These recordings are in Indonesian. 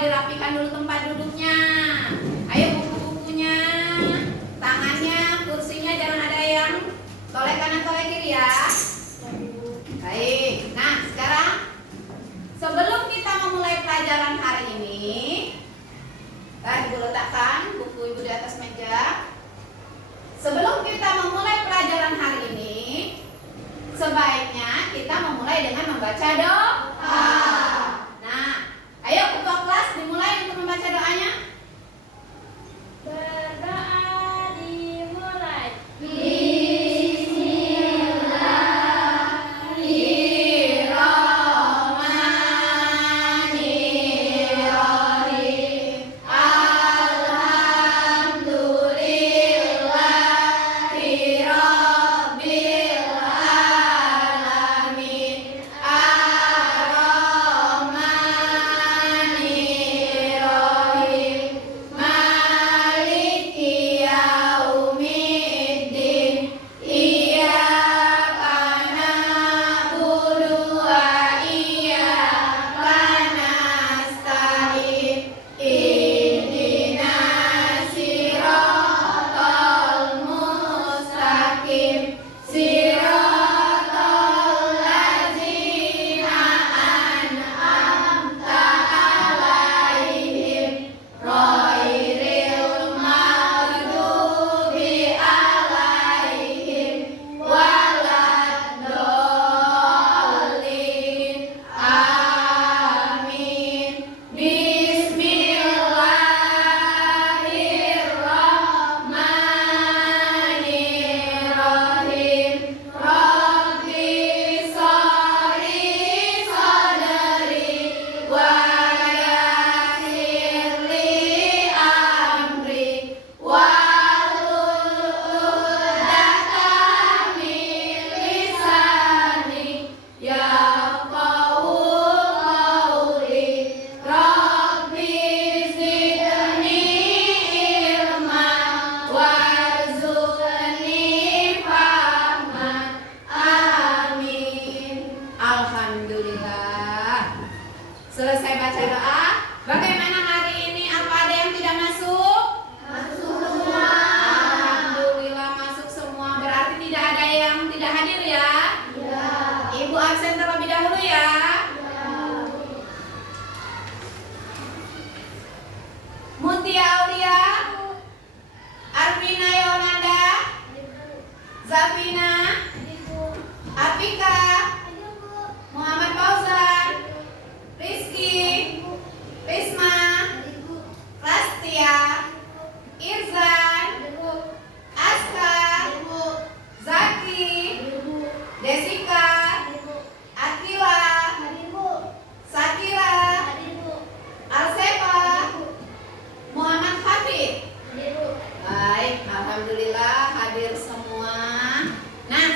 dirapikan dulu tempat duduknya. Ayo buku-bukunya, tangannya, kursinya jangan ada yang toleh kanan toleh kiri ya. Baik. Nah, sekarang sebelum kita memulai pelajaran hari ini, Ibu letakkan buku Ibu di atas meja. Sebelum kita memulai pelajaran hari ini, sebaiknya kita memulai dengan membaca doa. Nah, ayo ketua kelas dimulai untuk membaca doanya. Berdoa dimulai. Selesai baca doa, bagaimana hari ini? Apa ada yang tidak masuk? Masuk semua. Alhamdulillah masuk semua. Berarti tidak ada yang tidak hadir ya? Ya. Ibu absen terlebih dahulu ya. Mutia Aulia, Arvina Yolanda, Zafina, Apika, Muhammad Fauzan, Rizky, Risma, Rastia, Irzan, Aska, Zaki, Desika, Akila, Sakira, Alsefa, Muhammad Hafid. Baik, alhamdulillah hadir semua. Nah,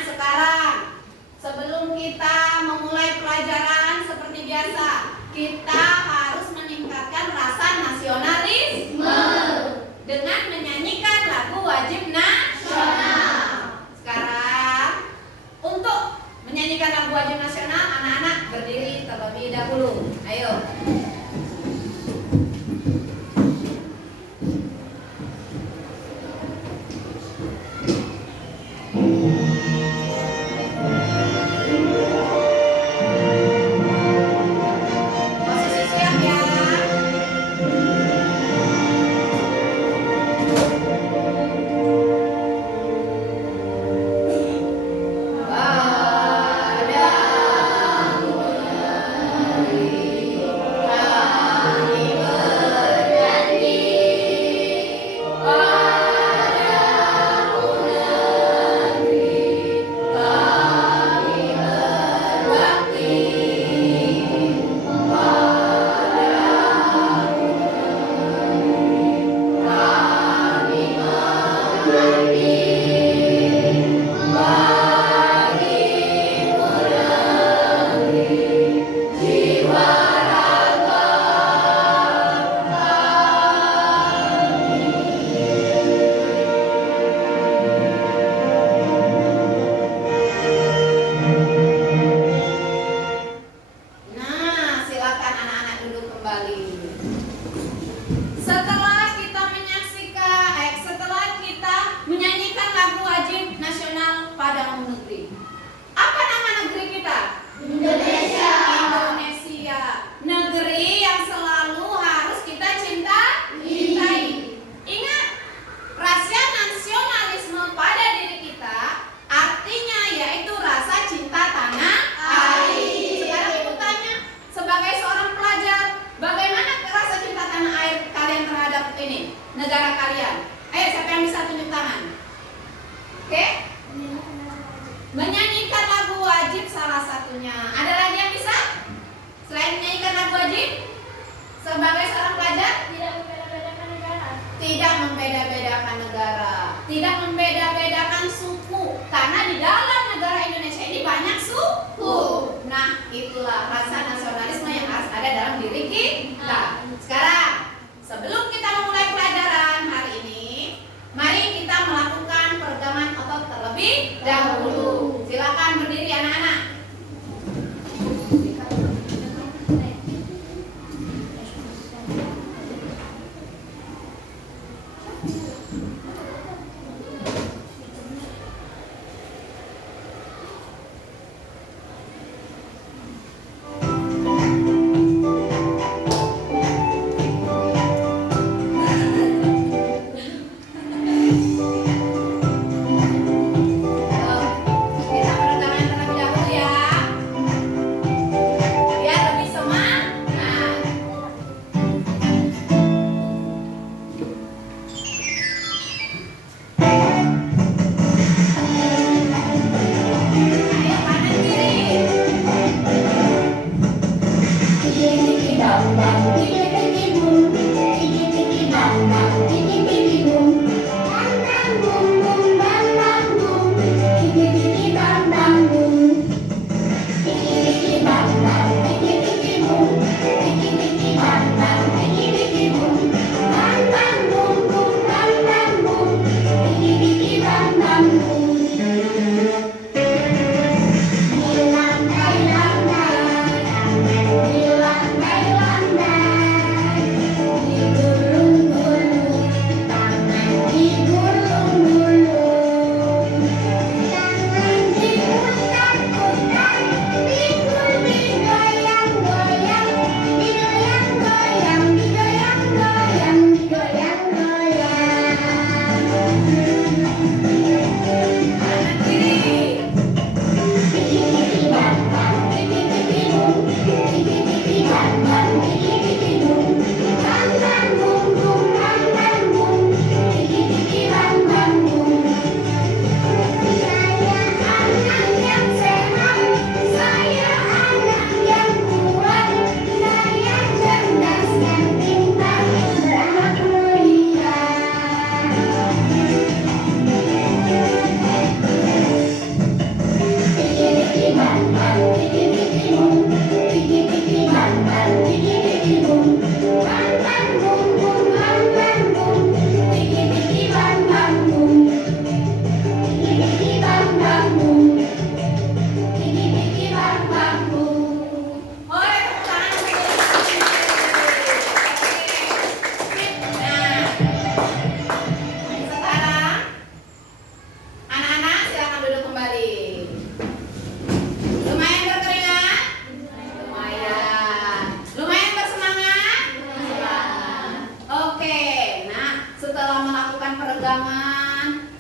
negara kalian? Ayo, siapa yang bisa tunjuk tangan? Oke? Menyanyikan lagu wajib salah satunya. Ada lagi yang bisa? Selain menyanyikan lagu wajib, sebagai seorang pelajar Tidak membeda-bedakan negara. tidak membeda-bedakan negara, tidak membeda-bedakan suku, karena di dalam negara Indonesia ini banyak suku. Nah, itulah rasa nasionalisme yang harus ada dalam diri kita. Sekarang, sebelum kita memulai pelajaran hari ini, mari kita melakukan peregangan otot terlebih dahulu. Silakan berdiri anak-anak.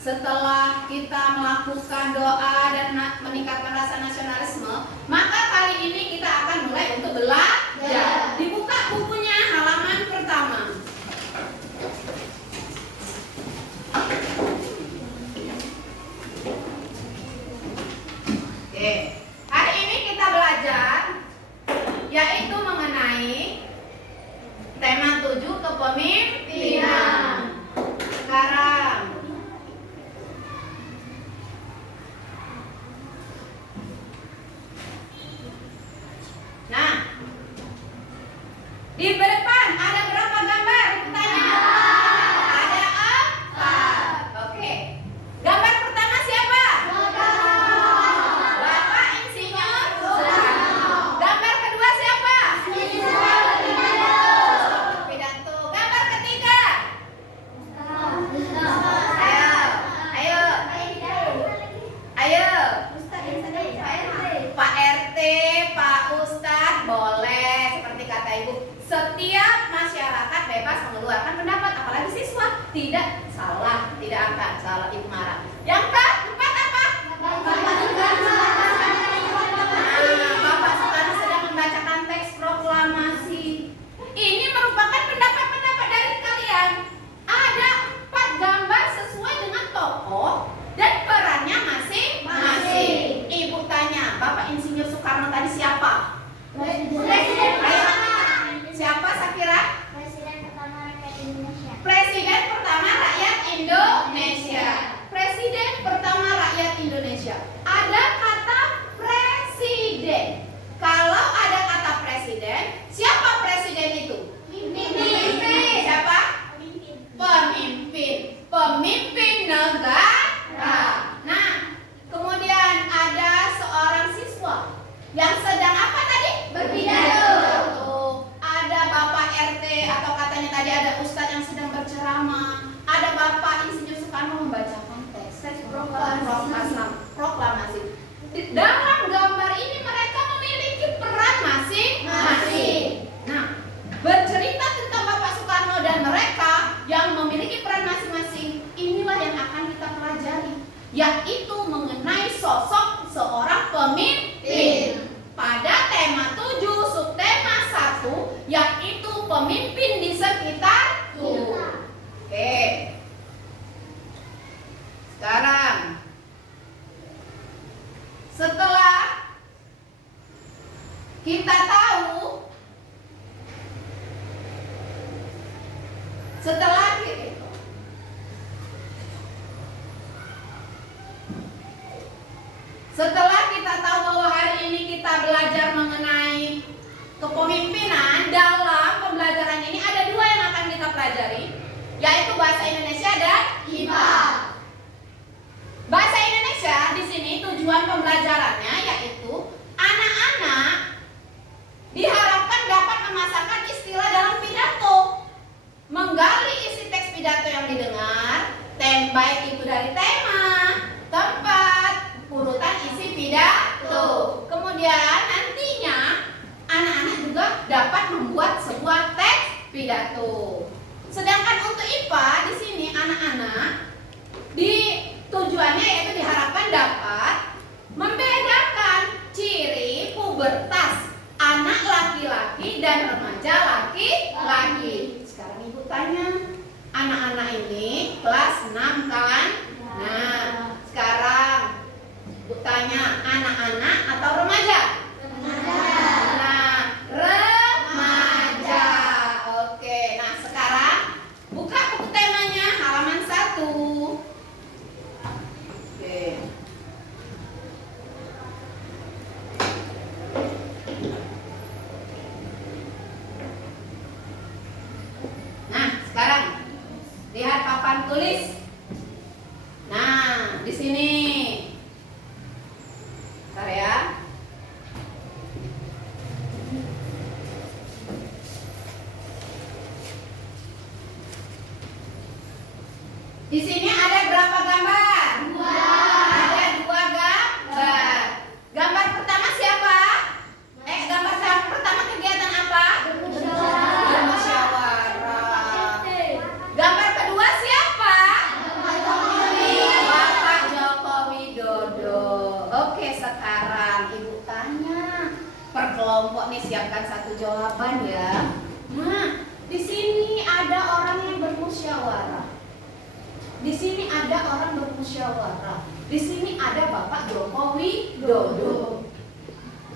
Setelah kita melakukan doa dan meningkatkan rasa nasionalisme, maka kali ini kita akan mulai untuk belajar. Dibuka bukunya halaman pertama. Oke, hari ini kita belajar yaitu mengenai tema 7 kepemimpinan. Sekarang di depan ada berapa gambar? Tanya. Ada 4. Oke. Gambar pertama siapa? Bapak Insinyur Soekarno. Gambar kedua siapa? Pidato. Gambar ketiga? Ayo. Pak RT, Pak Ustadz, boleh. Seperti kata Ibu, setiap masyarakat bebas mengeluarkan pendapat, apalagi siswa. Tidak salah, tidak akan salah Ibu marah. Yang keempat apa? Bapak Soekarno sedang membacakan teks proklamasi. Ini merupakan pendapat-pendapat dari kalian. Ada Tadi ada ustadz yang sedang berceramah, ada Bapak Insinyur Soekarno membacakan teks proklamasi. Dalam gambar ini mereka memiliki peran masing-masing. Nah, bercerita tentang Bapak Soekarno dan mereka yang memiliki peran masing-masing, inilah yang akan kita pelajari, yaitu mengenai sosok seorang pemimpin. Pada tema 7, subtema 1, yaitu pemimpin di sekitarku. Oke. Sekarang, setelah kita tahu, setelah kita tahu bahwa hari ini kita belajar mengenai kepemimpinan, dalam pembelajaran ini ada 2 yang akan kita pelajari, yaitu bahasa Indonesia dan IPA. Bahasa Indonesia di sini tujuan pembelajarannya yaitu anak-anak diharapkan dapat memasarkan istilah dalam pidato, menggali isi teks pidato yang didengar, baik itu dari tema, tempat, urutan isi pidato. Kemudian nantinya anak-anak juga dapat membuat sebuah teks pidato. Sedangkan untuk IPA di sini anak-anak tujuannya yaitu diharapkan dapat membedakan ciri pubertas anak laki-laki dan remaja laki-laki. Sekarang ibu tanya, anak-anak ini kelas 6 kan? Nah, sekarang ibu tanya, anak-anak atau remaja? Nah, remaja. Oke, nah sekarang buka buku temanya halaman 1. Oke. Nah, sekarang lihat papan tulis. Nah, di sini. Bentar ya. Di sini ada berapa gambar? 2. Ada 2 gambar. Gambar pertama siapa? Gambar pertama kegiatan apa? Bermusyawarah. Gambar kedua siapa? Bapak Joko Widodo. Oke, sekarang ibu tanya, per kelompok nih siapkan 1 jawaban ya. Nah, di sini ada orang yang bermusyawarah. Di sini ada orang bermusyawarah. Di sini ada Bapak Joko Widodo.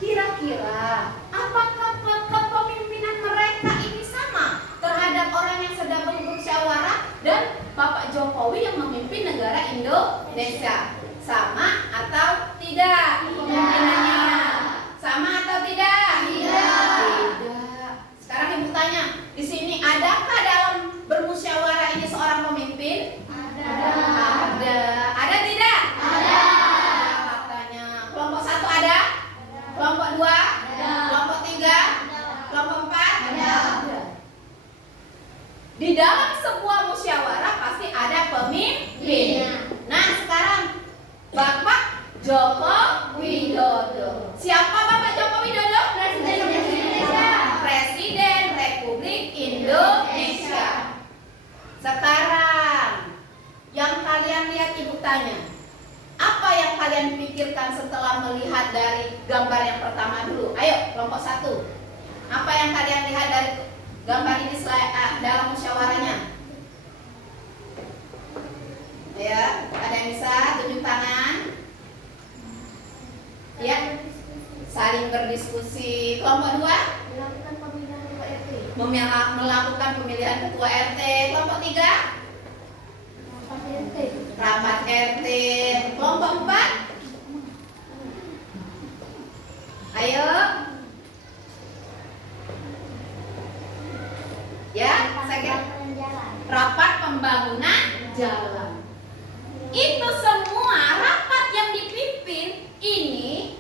Kira-kira apakah kepemimpinan mereka ini sama terhadap orang yang sedang bermusyawarah dan Bapak Jokowi yang memimpin negara Indonesia? Sama atau tidak? Kepemimpinannya sama atau tidak? Tidak. Sekarang ibu tanya, di sini adakah dalam bermusyawarah ini seorang pemimpin? Ada. Ada tidak? Ada. Katanya. Kelompok 1 ada? Kelompok 2? Ada. Kelompok 3? Kelompok 4? Ada. Di dalam sebuah musyawarah pasti ada pemimpin. Nah, sekarang Bapak Joko Widodo. Siapa Bapak Joko Widodo? Presiden Indonesia. Presiden Republik Indonesia. Sekarang yang kalian lihat ibu tanya, apa yang kalian pikirkan setelah melihat dari gambar yang pertama dulu? Ayo, kelompok 1. Apa yang kalian lihat dari gambar ini dalam musyawarahnya? Ya, ada yang bisa tunjuk tangan? Ya, saling berdiskusi. Kelompok 2? Melakukan pemilihan ketua RT. Melakukan pemilihan ketua RT. Kelompok 3? Rapat RT. Kelompok 4? Ayo. Ya, saya kira rapat pembangunan jalan. Itu semua rapat yang dipimpin ini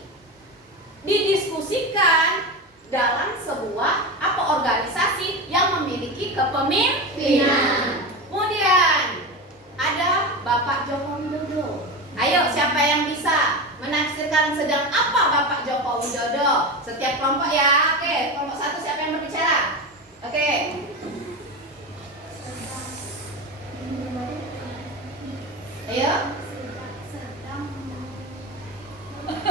didiskusikan dalam sebuah organisasi yang memiliki kepemimpinan. Kemudian ada Bapak Joko Widodo. Ayo, siapa yang bisa menafsirkan sedang apa Bapak Joko Widodo? Setiap kelompok ya. Oke, kelompok 1 siapa yang berbicara? Oke. Ayo.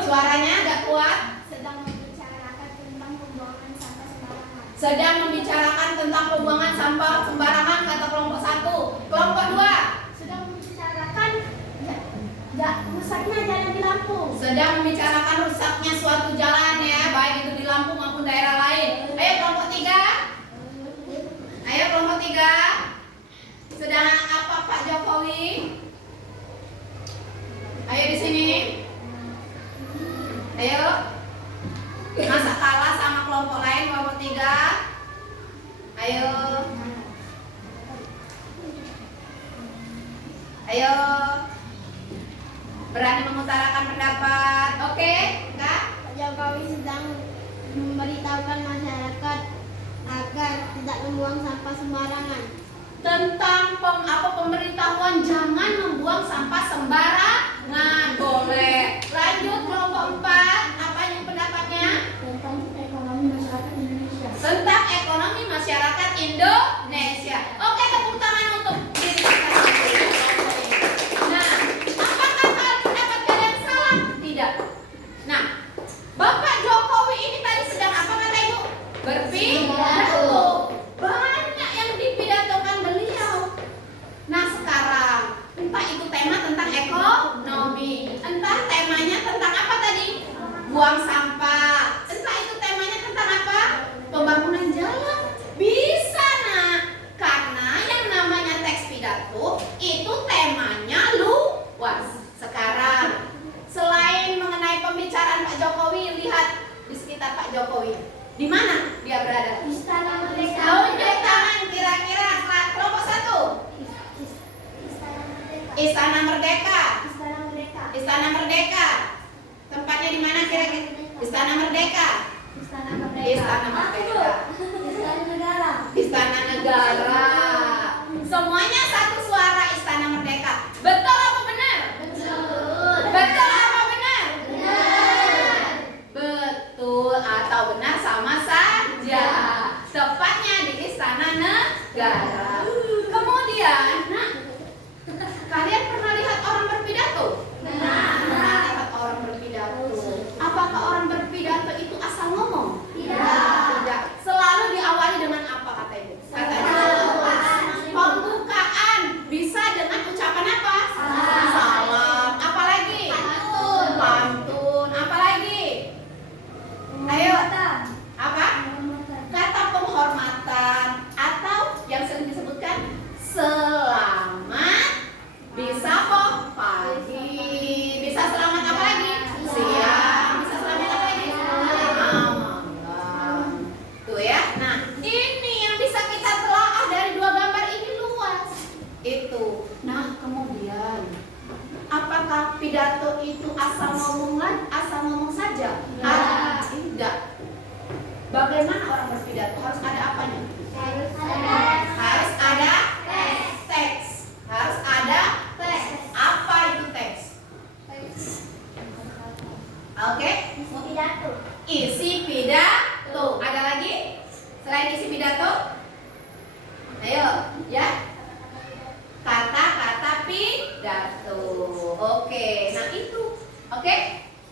Suaranya agak kuat. Sedang membicarakan tentang pembuangan sampah sembarangan. Sedang membicarakan tentang pembuangan sampah sembarangan, kata kelompok 1. Kelompok 2 Sedang membicarakan rusaknya jalan di Lampung. sedang membicarakan rusaknya suatu jalan ya, baik itu di Lampung maupun daerah lain. Ayo kelompok 3. Ayo kelompok 3. Sedang apa Pak Jokowi? Ayo di sini. Ayo. Masa kalah sama kelompok lain, kelompok 3. Ayo. Ayo. Berani mengutarakan pendapat. Oke, Kak? Pak Jokowi sedang memberitahukan masyarakat agar tidak membuang sampah sembarangan. Tentang pemberitahuan jangan membuang sampah sembarangan. Boleh. Lanjut kelompok 4. Apa yang pendapatnya? Tentang ekonomi masyarakat Indonesia. Tentang ekonomi masyarakat Indonesia. Oke, tepuk tangan untuk diri kita sendiri. Nah, apakah pendapat kalian salah? Tidak. Nah, Bapak Jokowi ini tadi sedang apa kata Ibu? Berpidato. Banyak yang dipidatokan beliau. Nah, sekarang entah itu tema tentang ekonomi, entah temanya tentang apa tadi? Buang sampah. Entah itu temanya tentang apa? Pembangunan jalan. Bisa nah, karena yang namanya teks pidato itu temanya luas. Sekarang selain mengenai pembicaraan Pak Jokowi, lihat di sekitar Pak Jokowi. Di mana dia berada? Istana Merdeka. Tunjuk tangan kira-kira kelompok 1. Istana Merdeka. Istana Merdeka. Istana Merdeka. Istana Merdeka. Tempatnya di mana kira-kira? Istana Merdeka. Istana Merdeka. Istana Merdeka. Istana Negara. Istana Negara. Semuanya satu suara Istana Merdeka. Betul apa benar? Betul. Betul apa benar? Benar. Betul atau benar sama saja. Tepatnya di Istana Negara. Kemudian, nah, kalian pernah lihat orang berpidato? Pernah lihat orang berpidato. Apakah orang berpidato itu asal ngomong? Tidak. Selalu diawali dengan apa kata Ibu? Katanya pembukaan. Bisa dengan ucapan apa? Salam. Apalagi? Pantun. Apalagi? Ayo. Apa? Kata penghormatan atau yang sering disebutkan selamat. Bisa kok pagi. Bisa selamat apa lagi? Siang. Bisa selamat apa lagi? Malam. Tuh ya. Nah, ini yang bisa kita telaah dari 2 gambar ini luas. Itu. Nah, kemudian apakah pidato itu asal ngomong saja? Tidak. Bagaimana orang berpidato? Harus ada apanya? Harus ada teks. Harus ada teks. Apa itu teks? Oke. Pidato. Isi pidato. Ada lagi? Selain isi pidato? Ayo, ya. Kata-kata pidato. Oke. Nah, itu. Oke?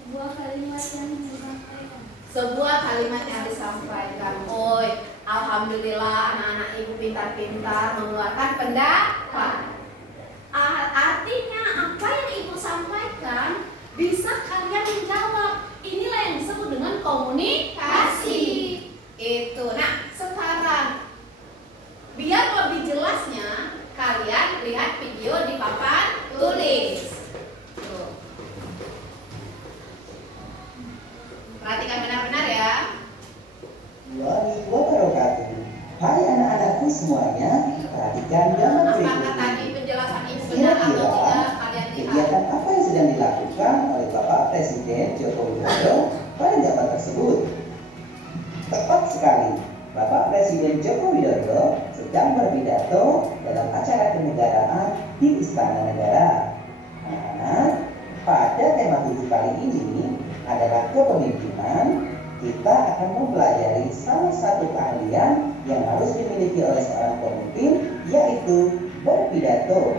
Sebuah kalimat yang disampaikan. Sebuah kalimat yang disampaikan. Oi, alhamdulillah anak-anak Ibu pintar-pintar mengeluarkan pendapat. Artinya apa yang Ibu sampaikan bisa kalian menjawab. Inilah yang disebut dengan komunikasi. Itu. Nah, sekarang biar lebih jelasnya kalian lihat video di papan tulis. Tuh. Perhatikan benar-benar ya. Warahmatullahi wabarakatuh. Hai anak-anakku semuanya, perhatikan gambar Apakah berikut tadi ini. penjelasan ini benar atau Kira-kira tidak kalian lihat? kegiatan apa yang sedang dilakukan oleh Bapak Presiden Joko Widodo pada jabat tersebut? Tepat sekali. Bapak Presiden Joko Widodo sedang berpidato dalam acara kenegaraan di Istana Negara. Anak-anak, pada tema 7 kali ini adalah kepemimpinan. Kita akan mempelajari salah satu keahlian yang harus dimiliki oleh seorang pemimpin, yaitu berpidato.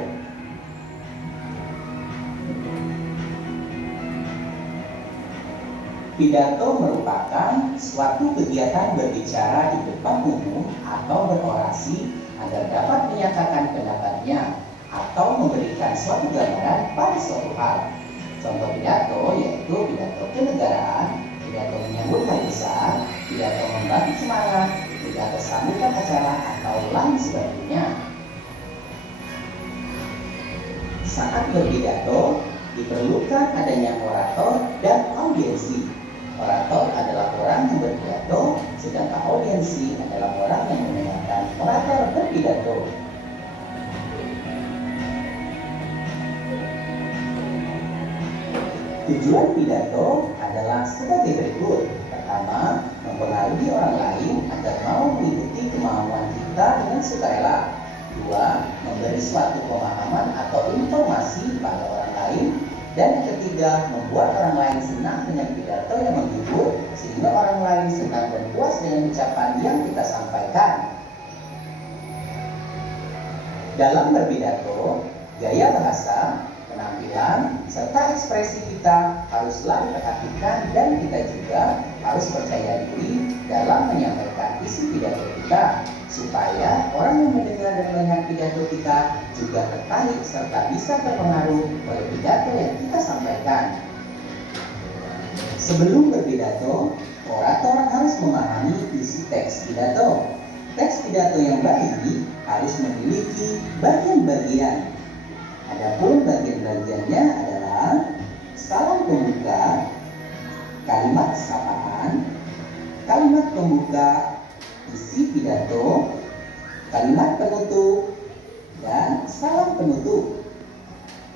Pidato merupakan suatu kegiatan berbicara di depan umum atau berorasi agar dapat menyatakan pendapatnya atau memberikan suatu gambaran pada suatu hal. Contoh pidato yaitu pidato kenegaraan, pidato menyambut hari besar, pidato membagi semangat, pidato sambutan acara, atau lain sebagainya. Saat berpidato, diperlukan adanya orator dan audiensi. Orator adalah orang yang berpidato, sedangkan audiensi adalah orang yang mendengarkan orator berpidato. Tujuan pidato adalah sebagai berikut. Pertama, mempengaruhi orang lain agar mau mengikuti kemauan kita dengan sukarela. Dua, memberi suatu pemahaman atau informasi pada orang lain. Dan yang ketiga, membuat orang lain senang dengan pidato yang menghibur, sehingga orang lain senang dan puas dengan ucapan yang kita sampaikan. Dalam berpidato, gaya bahasa, penampilan, serta ekspresi kita harus selalu perhatikan, dan kita juga harus percaya diri dalam menyampaikan isi pidato kita, supaya orang yang mendengar dan melihat pidato kita juga tertarik serta bisa terpengaruh oleh pidato yang kita sampaikan. Sebelum berpidato, orator harus memahami isi teks pidato. Teks pidato yang baik harus memiliki bagian-bagian. Adapun bagian-bagiannya adalah salam pembuka, kalimat sapaan, kalimat pembuka isi pidato, kalimat penutup, dan salam penutup.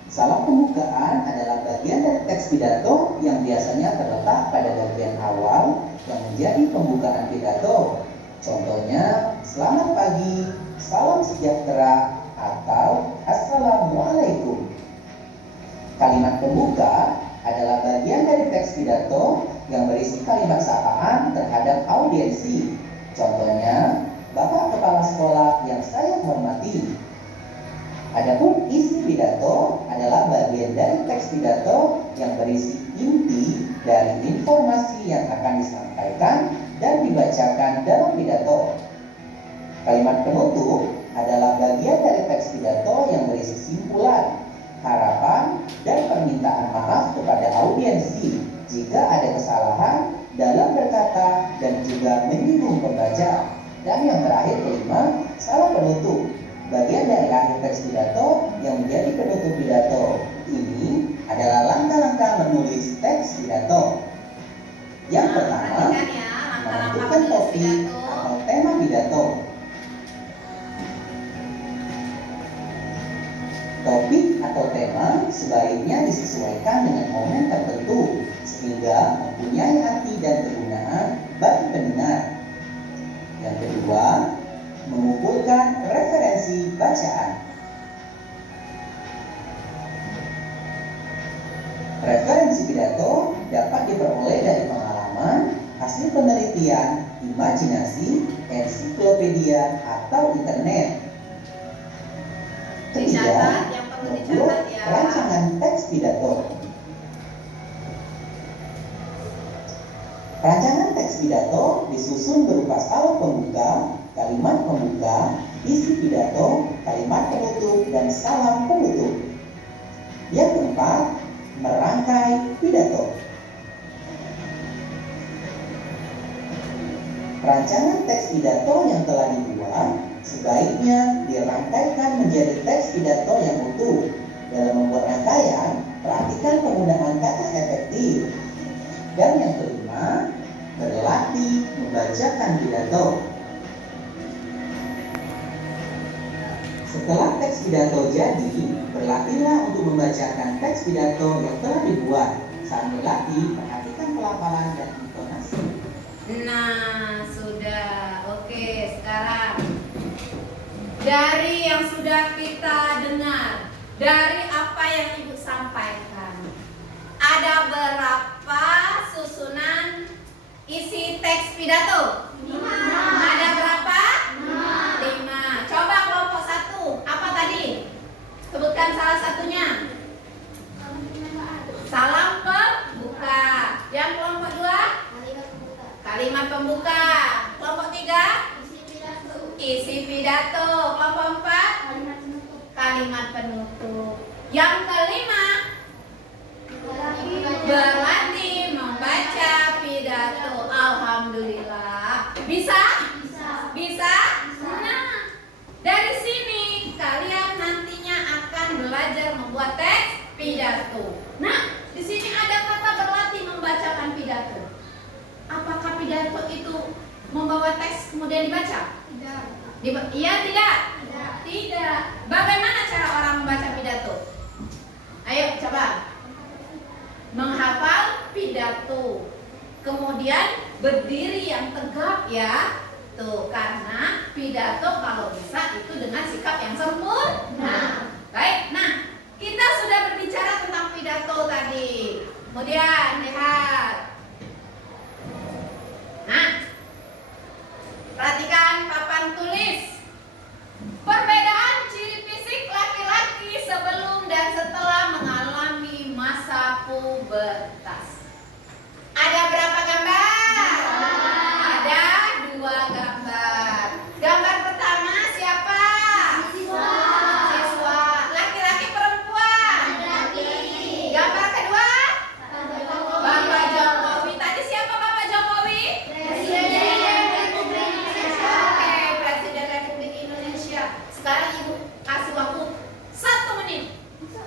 Salam pembukaan adalah bagian dari teks pidato yang biasanya terletak pada bagian awal yang menjadi pembukaan pidato. Contohnya, selamat pagi, salam sejahtera, atau assalamualaikum. Kalimat pembuka adalah bagian dari teks pidato yang berisi kalimat sapaan terhadap audiensi. Contohnya, Bapak Kepala Sekolah yang saya hormati. Adapun isi pidato adalah bagian dari teks pidato yang berisi inti dari informasi yang akan disampaikan dan dibacakan dalam pidato. Kalimat penutup adalah bagian dari teks pidato yang berisi simpulan, harapan, dan permintaan maaf kepada audiensi jika ada kesalahan dalam berkata dan juga menyinggung pembaca. Dan yang terakhir kelima, salam penutup, bagian dari akhir teks pidato yang menjadi penutup pidato. Ini adalah langkah-langkah menulis teks pidato. Yang pertama, menentukan topik atau tema pidato. Topik atau tema sebaiknya disesuaikan dengan momen tertentu sehingga mempunyai arti dan kegunaan bagi pendengar. Yang kedua, mengumpulkan referensi bacaan. Referensi pidato dapat diperoleh dari pengalaman, hasil penelitian, imajinasi, ensiklopedia, atau internet. Ketiga, Dicatat, yang perlu dicatat ya. rancangan teks pidato. Rancangan teks pidato disusun berupa salam pembuka, kalimat pembuka, isi pidato, kalimat penutup, dan salam penutup. Yang keempat, merangkai pidato. Rancangan teks pidato yang telah dibuat sebaiknya dirangkaikan menjadi teks pidato yang utuh. Dalam membuat rangkaian, perhatikan penggunaan kata efektif. Dan yang kelima, berlatih membacakan pidato. Setelah teks pidato jadi, berlatihlah untuk membacakan teks pidato yang telah dibuat. Saat berlatih, perhatikan pelafalan dan intonasi. Nah, sudah. Oke. Sekarang dari yang sudah kita dengar, dari apa yang Ibu sampaikan, ada berapa susunan isi teks pidato? 5. Ada berapa? 5. Coba kelompok 1, apa tadi? Sebutkan salah satunya. Salam pembuka. Yang kelompok 2? Kalimat pembuka. Kelompok 3? Isi pidato. Kelompok 4? Kalimat penutup. Yang kelima? Berlatih membaca pidato. Alhamdulillah. Bisa? Bisa? Nah, dari sini kalian nantinya akan belajar membuat teks pidato. Nah, di sini ada kata berlatih membacakan pidato. Apakah pidato itu membawa teks kemudian dibaca? Iya tidak? Tidak. Bagaimana cara orang membaca pidato? Ayo coba. Menghafal pidato. Kemudian berdiri yang tegap ya. Tuh, karena pidato kalau bisa itu dengan sikap yang sempurna. Baik, nah kita sudah berbicara tentang pidato tadi. Kemudian lihat. Nah, perhatikan papan tulis. Perbedaan ciri fisik laki-laki sebelum dan setelah mengalami masa pubertas. Ada berapa gambar? Ada 2 gambar. Gambar pertama siapa? Siswa. Laki-laki perempuan? Gambar kedua? Bapak Jokowi. Tadi siapa Bapak Jokowi? Presiden Republik Indonesia. Oke, Presiden Republik Indonesia. Sekarang Ibu kasih waktu 1 menit.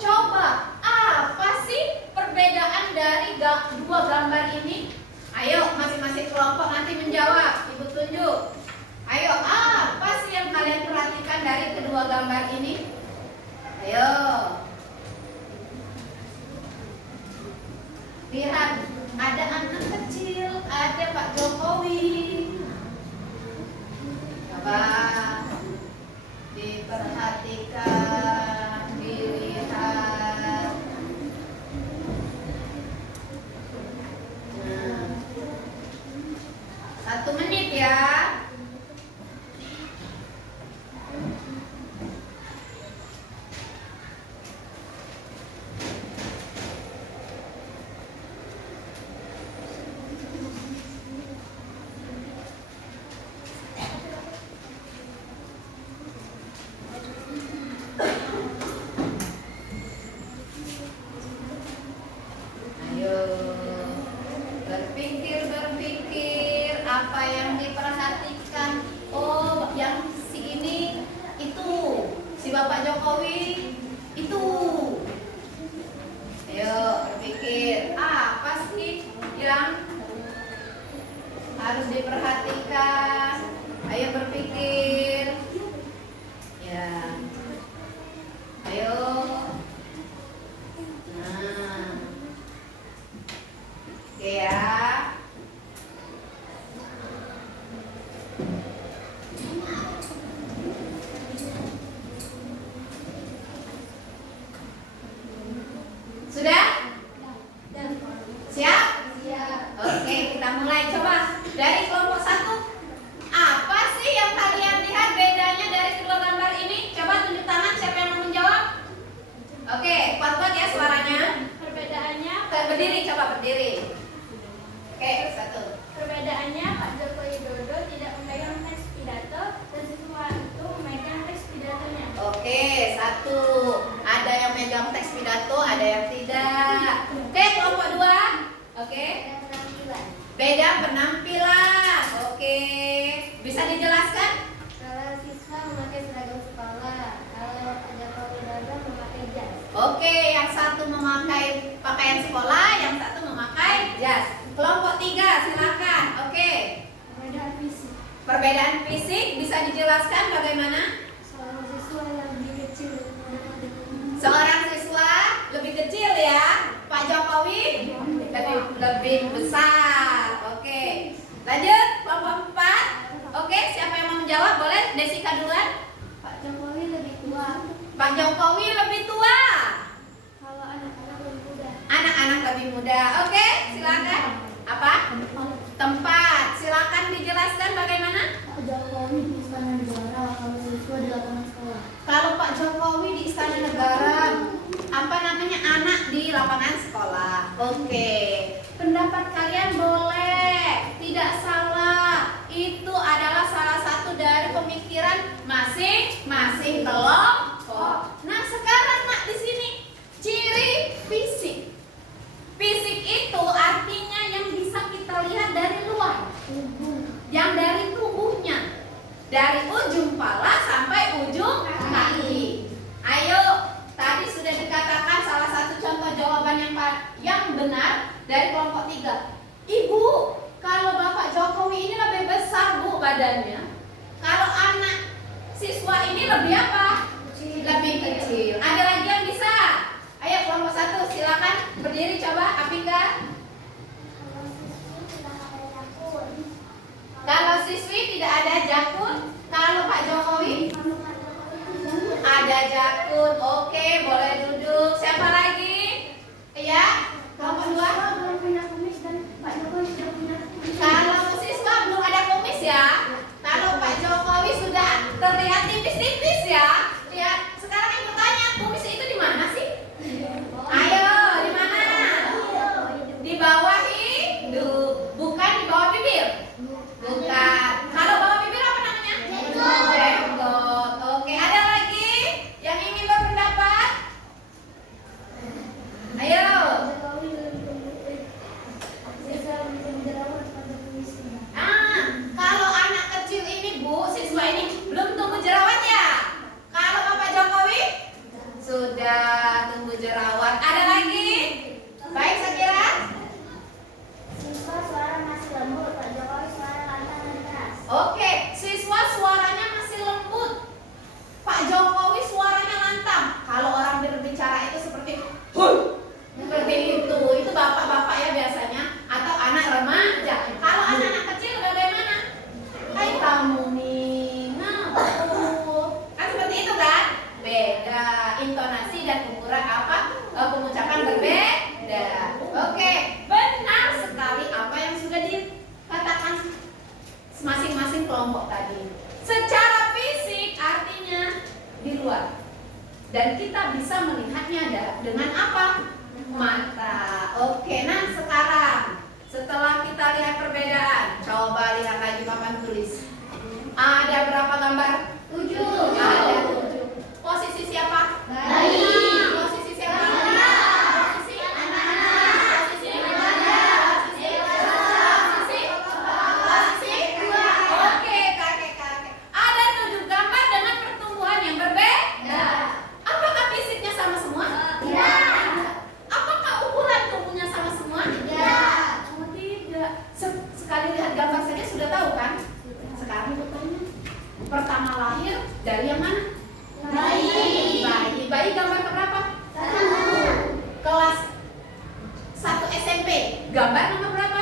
Coba, apa sih perbedaan dari 2 gambar ini? Ayo, masing-masing kelompok nanti menjawab. Ibu tunjuk. Ayo, apa sih yang kalian perhatikan dari kedua gambar ini? Ayo. Lihat, ada anak kecil, ada Pak Jokowi. Coba diperhatikan, dilihat. Nah, 1 menit ya. Ayo, berpikir apa yang diperhatikan. Oh, yang si ini itu, si Bapak Jokowi itu. Ayo berpikir, apa sih yang harus diperhatikan? Ayo berpikir. Ya. Ayo. Nah. Oke ya. Sudah? Siap? Oke, kita mulai. Coba dari kelompok 1. Apa sih yang kalian lihat bedanya dari kedua gambar ini? Coba tunjuk tangan siapa yang mau menjawab. Oke, kuat-kuat ya suaranya. Perbedaannya Berdiri, coba berdiri. Oke, 1. Perbedaannya Pak Joko Widodo tidak memegang teks pidato dan siswa itu memegang teks pidatonya. Oke, 1. Ada yang megang teks pidato, ada yang tidak. Oke, kelompok 2. Oke. Beda penampilan. Oke. Bisa dijelaskan? Kalau siswa memakai seragam sekolah, kalau Pak Joko Widodo memakai jas. Oke, yang satu memakai pakaian sekolah, yang satu memakai jas. Kelompok 3, silakan. Oke. Perbedaan fisik. Perbedaan fisik bisa dijelaskan bagaimana? Seorang siswa yang lebih kecil daripada Seorang siswa lebih kecil ya. Pak Jokowi lebih besar. Oke. Lanjut kelompok 4. Oke, siapa yang mau menjawab? lapangan sekolah. Oke, pendapat kalian boleh, tidak salah. Itu adalah salah satu dari pemikiran masing-masing kelompok. Nah, sekarang nak di sini ciri fisik. Fisik itu artinya yang bisa kita lihat dari luar, yang dari tubuhnya, dari ujung pala sampai ujung kaki. Ayo, tadi sudah dikatakan salah satu contoh jawaban yang benar dari kelompok 3. Ibu, kalau Bapak Jokowi ini lebih besar Bu badannya. Kalau anak siswa ini lebih apa? Lebih kecil. Ada lagi yang bisa? Ayo kelompok 1 silakan berdiri coba Apika. Kalau siswi tidak ada jakun, kalau Pak Jokowi ada jakun. Oke, boleh duduk. Siapa lagi? Iya, kelompok 2. Kalau siswa belum ada kumis ya. Kalau Pak Jokowi sudah terlihat tipis-tipis ya. Lihat, sekarang ibu tanya, kumis itu di mana sih? Ayo, di mana? Di bawah hidung, bukan di bawah bibir. Bukan. Kalau bawah bibir apa namanya? Jenggot. Oke, ada lagi yang ingin berpendapat? Ayo. Kalau anak kecil ini Bu, siswa ini belum tumbuh jerawat ya? Kalau Bapak Jokowi sudah tumbuh jerawat. Ada lagi? Baik, Sakira. Oke, siswa suaranya masih lembut. Pak Jokowi suaranya lantang. Kalau orang berbicara itu seperti seperti itu. Itu bapak-bapak ya biasanya, atau anak remaja. Kalau anak-anak kecil bagaimana? Hai kamu nih, kan seperti itu kan? Beda intonasi dan ukuran pengucapan berbeda. Oke, benar sekali apa yang sudah dikatakan masing-masing kelompok tadi. Secara fisik artinya di luar, dan kita bisa melihatnya dengan apa? Mata. Oke, nah sekarang setelah kita lihat perbedaan, coba lihat lagi papan tulis. Ada berapa gambar? 7. Ada 7. Posisi siapa? Bayi. Posisi siapa? Posisi anak-anak. Posisi remaja. Posisi oke, kakek-kakek. Ada 7 gambar dengan pertumbuhan yang berbeda. Apakah fisiknya sama semua? Tidak. Apakah ukuran tubuhnya sama semua? Tidak. Oh, tidak. Sekali lihat gambar saja sudah tahu kan? Sekarang bertanya, pertama lahir dari yang mana? Bayi. Bayi gambar berapa? 1. Kelas 1 SMP. Gambar nomor berapa?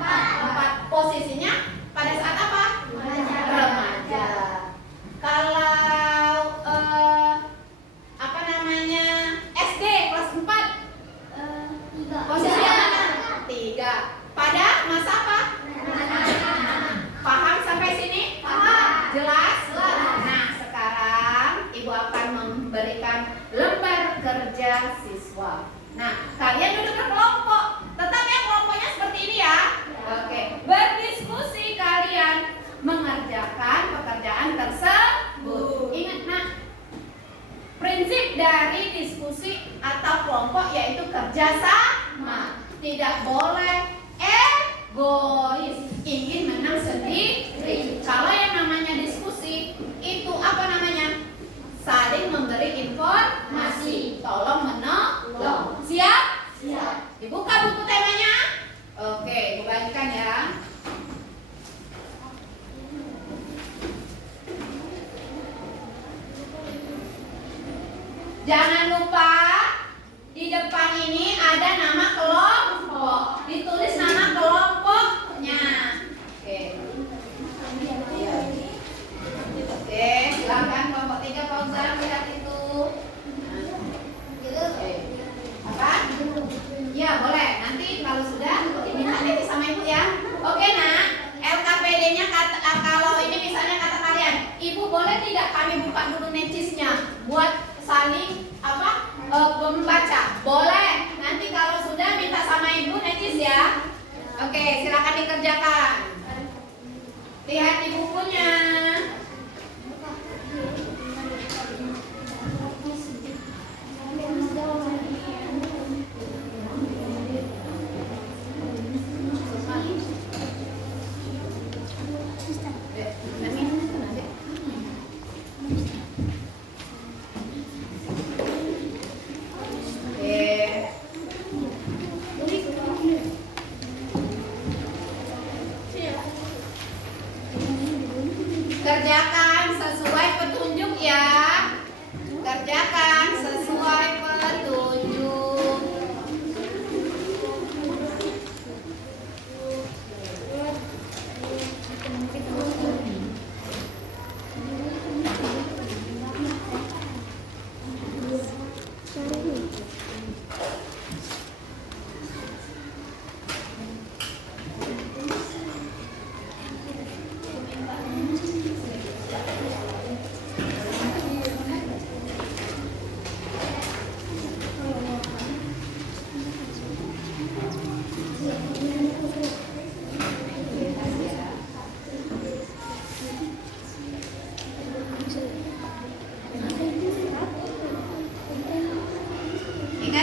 4. Posisinya pada saat apa? Remaja. Kalau SD kelas 4. Posisinya mana? 3. Pada masa apa? Paham sampai sini? Paham. Jelas? Nah, sekarang Ibu akan memberikan lembar kerja siswa. Nah, kalian duduk berkelompok. Tetap ya kelompoknya seperti ini ya. Oke. Berdiskusi kalian mengerjakan pekerjaan tersebut. Ingat nak, prinsip dari diskusi atau kelompok yaitu kerjasama. Tidak boleh egois, ingin menang sendiri. Kalau yang namanya diskusi itu apa namanya? Saling memberi informasi, tolong menolong. Siap? Siap. Dibuka buku temanya. Oke, Ibu bagikan ya. Jangan lupa di depan ini ada nama kelompok. Ditulis nama kelompoknya. Oke. Oke, silakan kelompok 3 Pak Uzam lihat itu. Oke. Apa? Ya, boleh. Nanti kalau sudah diminta nanti sama Ibu ya. Oke, Nak. LKPD-nya kalau ini misalnya kata kalian, Ibu boleh tidak kami buka dulu necisnya buat saling membaca? Boleh. Nanti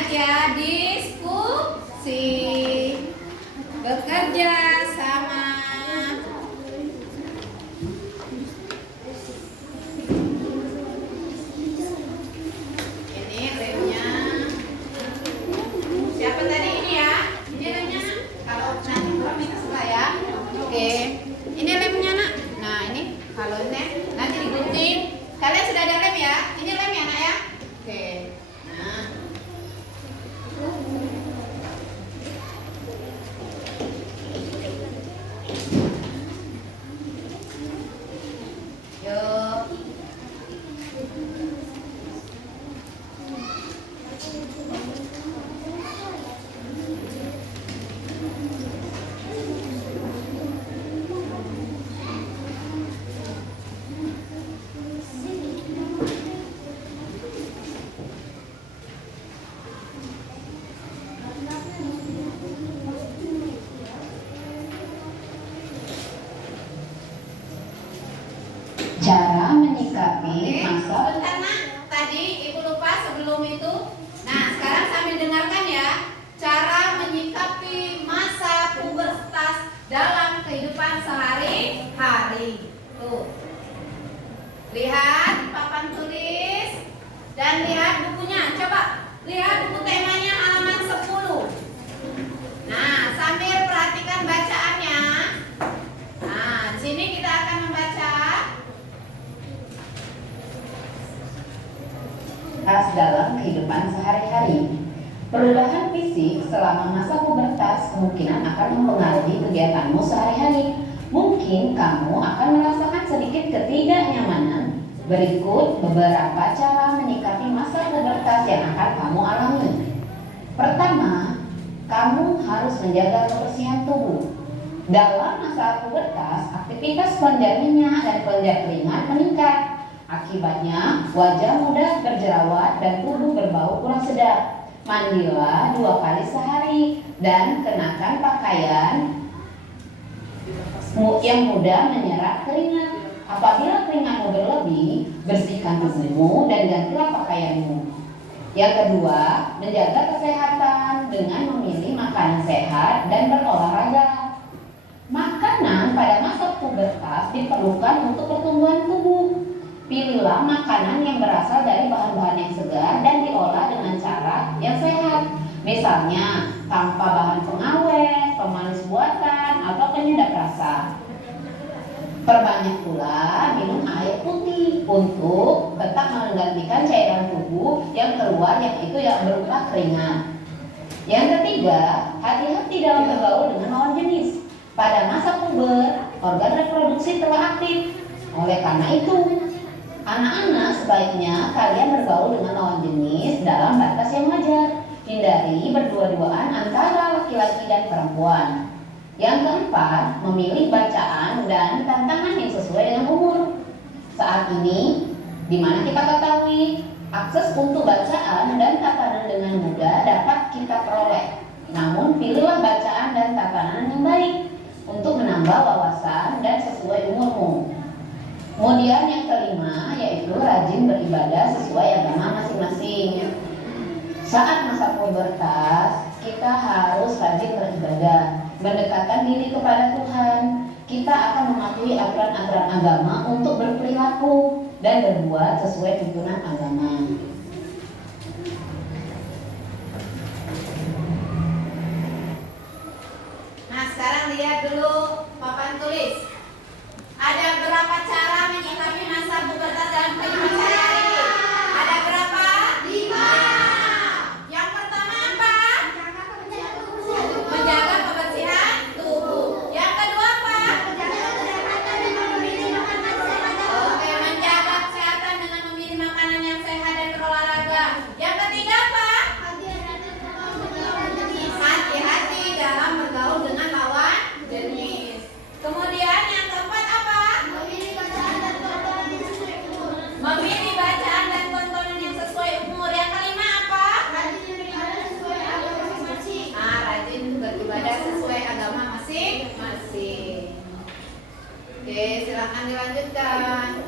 Ingat ya, diskusi, bekerja sama. Ini lemnya. Siapa tadi ini ya? Ini lemnya. Kalau nanti kurang minta sebelah ya. Oke. Ini lemnya nak. Nah ini kalau ini nanti digunting. Kalian sudah ada lem ya? Ini lem ya nak ya? Oke. Nah. Yuk. Cara menyikapi Oke, masa sebentar nak. Tadi ibu lupa sebelum itu. Nah, sekarang sambil dengarkan ya. Cara menyikapi masa pubertas dalam kehidupan sehari-hari. Tuh. Lihat papan tulis dan lihat bukunya. Coba lihat buku temanya halaman 10. Nah, sambil perhatikan bacaannya. Nah, di sini kita akan membaca. dalam kehidupan sehari-hari. Perubahan fisik selama masa pubertas kemungkinan akan mempengaruhi kegiatanmu sehari-hari. Mungkin kamu akan merasakan sedikit ketidaknyamanan. Berikut beberapa cara menyikapi masa pubertas yang akan kamu alami. Pertama, kamu harus menjaga kebersihan tubuh. Dalam masa pubertas, aktivitas kelenjar minyak dan kelenjar keringat meningkat. Akibatnya, wajah mudah berjerawat dan tubuh berbau kurang sedap. Mandilah 2 kali sehari dan kenakan pakaian yang mudah menyerap keringat. Apabila keringatmu berlebih, bersihkan tubuhmu dan gantilah pakaianmu. Yang kedua, menjaga kesehatan dengan memilih makanan sehat dan berolahraga. Makanan pada masa pubertas diperlukan untuk pertumbuhan tubuh. Pilihlah makanan yang berasal dari bahan-bahan yang segar dan diolah dengan cara yang sehat. Misalnya, tanpa bahan pengawet, pemanis buatan, atau penyedap rasa. Perbanyak pula minum air putih untuk tetap menggantikan cairan tubuh yang keluar, yaitu yang berupa keringat. Yang ketiga, hati-hati dalam bergaul dengan lawan jenis. Pada masa puber, organ reproduksi telah aktif. Oleh karena itu, anak-anak sebaiknya kalian bergaul dengan lawan jenis dalam batas yang wajar. Hindari berdua-duaan antara laki-laki dan perempuan. Yang keempat, memilih bacaan dan tantangan yang sesuai dengan umur. Saat ini, di mana kita ketahui, akses untuk bacaan dan tatanan dengan mudah dapat kita peroleh. Namun, pilihlah bacaan dan tatanan yang baik untuk menambah wawasan dan sesuai umurmu. Kemudian yang kelima, yaitu rajin beribadah sesuai agama masing-masing. Saat masa pubertas, kita harus rajin beribadah, mendekatkan diri kepada Tuhan. Kita akan mematuhi aturan-aturan agama untuk berperilaku dan berbuat sesuai tuntunan agama. Nah, sekarang lihat dulu papan tulis. Ada berapa cara menyikapi masa pubertas dalam kehidupan sehari-hari? Ada berapa? 5. Yang pertama apa? Menjaga kebersihan tubuh. Yang kedua apa? Oke, menjaga kesehatan dengan memilih makanan yang sehat dan berolahraga. Yang ketiga apa? Hati-hati dalam bergaul dengan lawan jenis. Kemudian yang keempat apa? Memilih bacaan dan tontonan yang sesuai umur. Yang kelima apa? Rajin beribadah sesuai agama masing-masing. Oke, silakan dilanjutkan.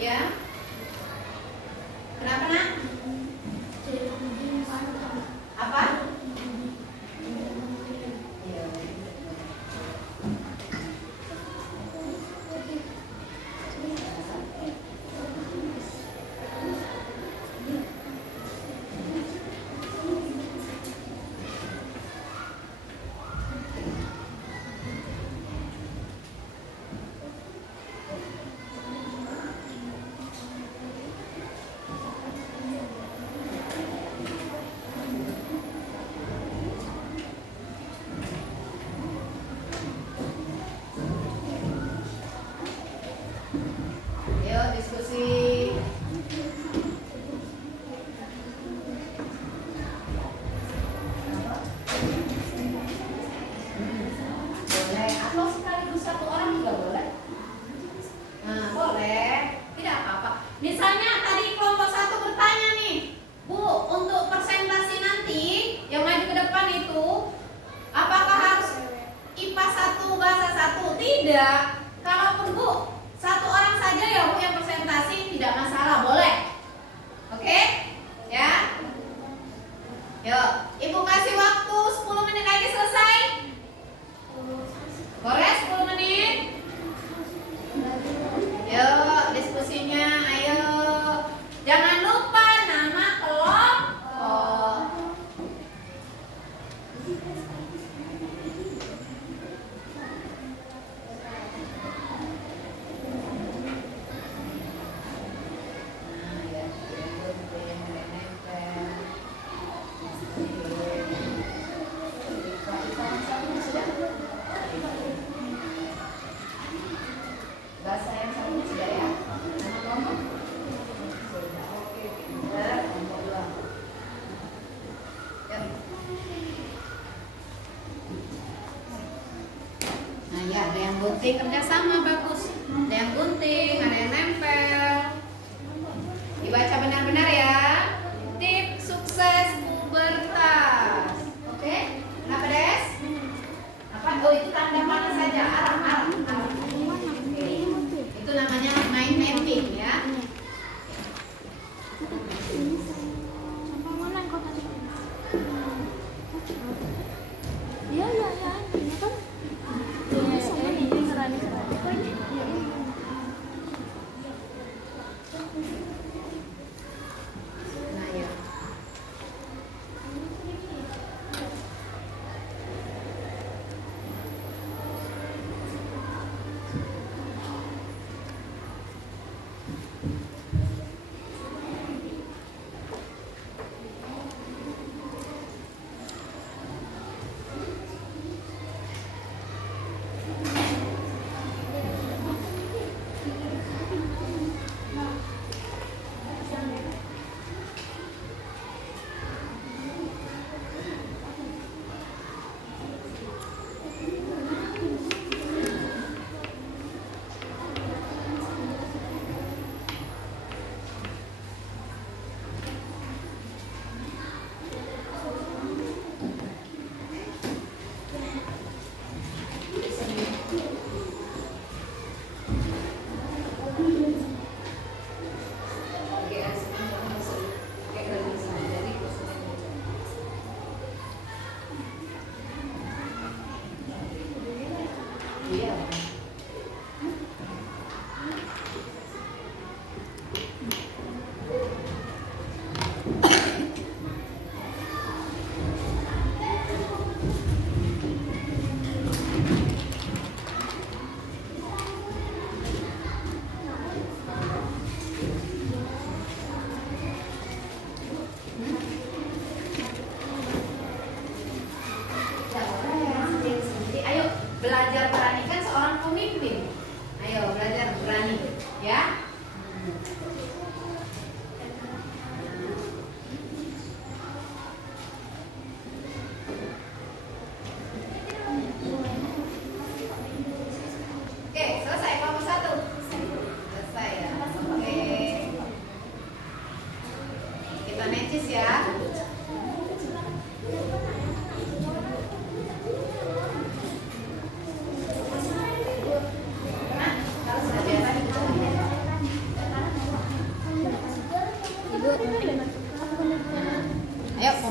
Ya. Kenapa nak? Apa? Iya. Yuk diskusi. Boleh, atau sekaligus satu orang juga boleh. Nah, boleh. Tidak apa-apa. Misalnya tadi kelompok 1 bertanya nih, Bu, untuk presentasi nanti yang maju ke depan itu, apakah harus IPA 1, bahasa 1? Tidak. Kalaupun Bu, satu orang saja ya Bu yang presentasi, tidak masalah, boleh. Oke? Ya. Yuk, Ibu kasih waktu 10 menit lagi selesai. Boleh 10 menit? Yuk, diskusinya, ayo. Jangan lupa nama kelompok. Bahasa yang satunya sudah ya? Nama kelompok? Sudah, oke, pintar. Kelompok 2. Yuk. Nah ya, ada yang gunting kerjasama bagus. Ada yang gunting, ada yang nempel. Dibaca benar-benar ya. Tips sukses pubertas. Oke? Kenapa Des? Apa? Oh itu tanda panah saja. Arah. Itu namanya main mapping ya. Sampai mana yang kau tadi? Iya, ini kan. Ini serani. Nah ya.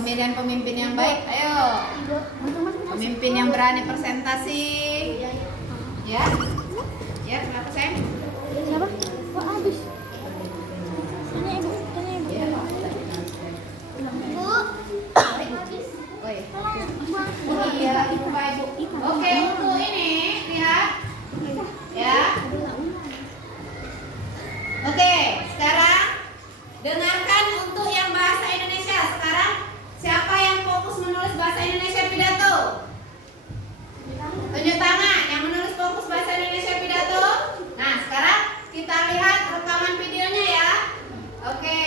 pemilihan pemimpin yang baik. Ayo, pemimpin yang berani presentasi. Ya, ya kenapa sayang? Siapa? Kok habis? Tanya ibu, tanya ibu. Ya, Bu. oh iya, ibu Pak Ibu. Oke, untuk ini lihat, ya. Oke, sekarang dengarkan untuk yang bahasa Indonesia. Sekarang siapa yang fokus menulis bahasa Indonesia pidato? Tunjuk tangan yang menulis fokus bahasa Indonesia pidato. Nah, sekarang kita lihat rekaman videonya ya. Oke.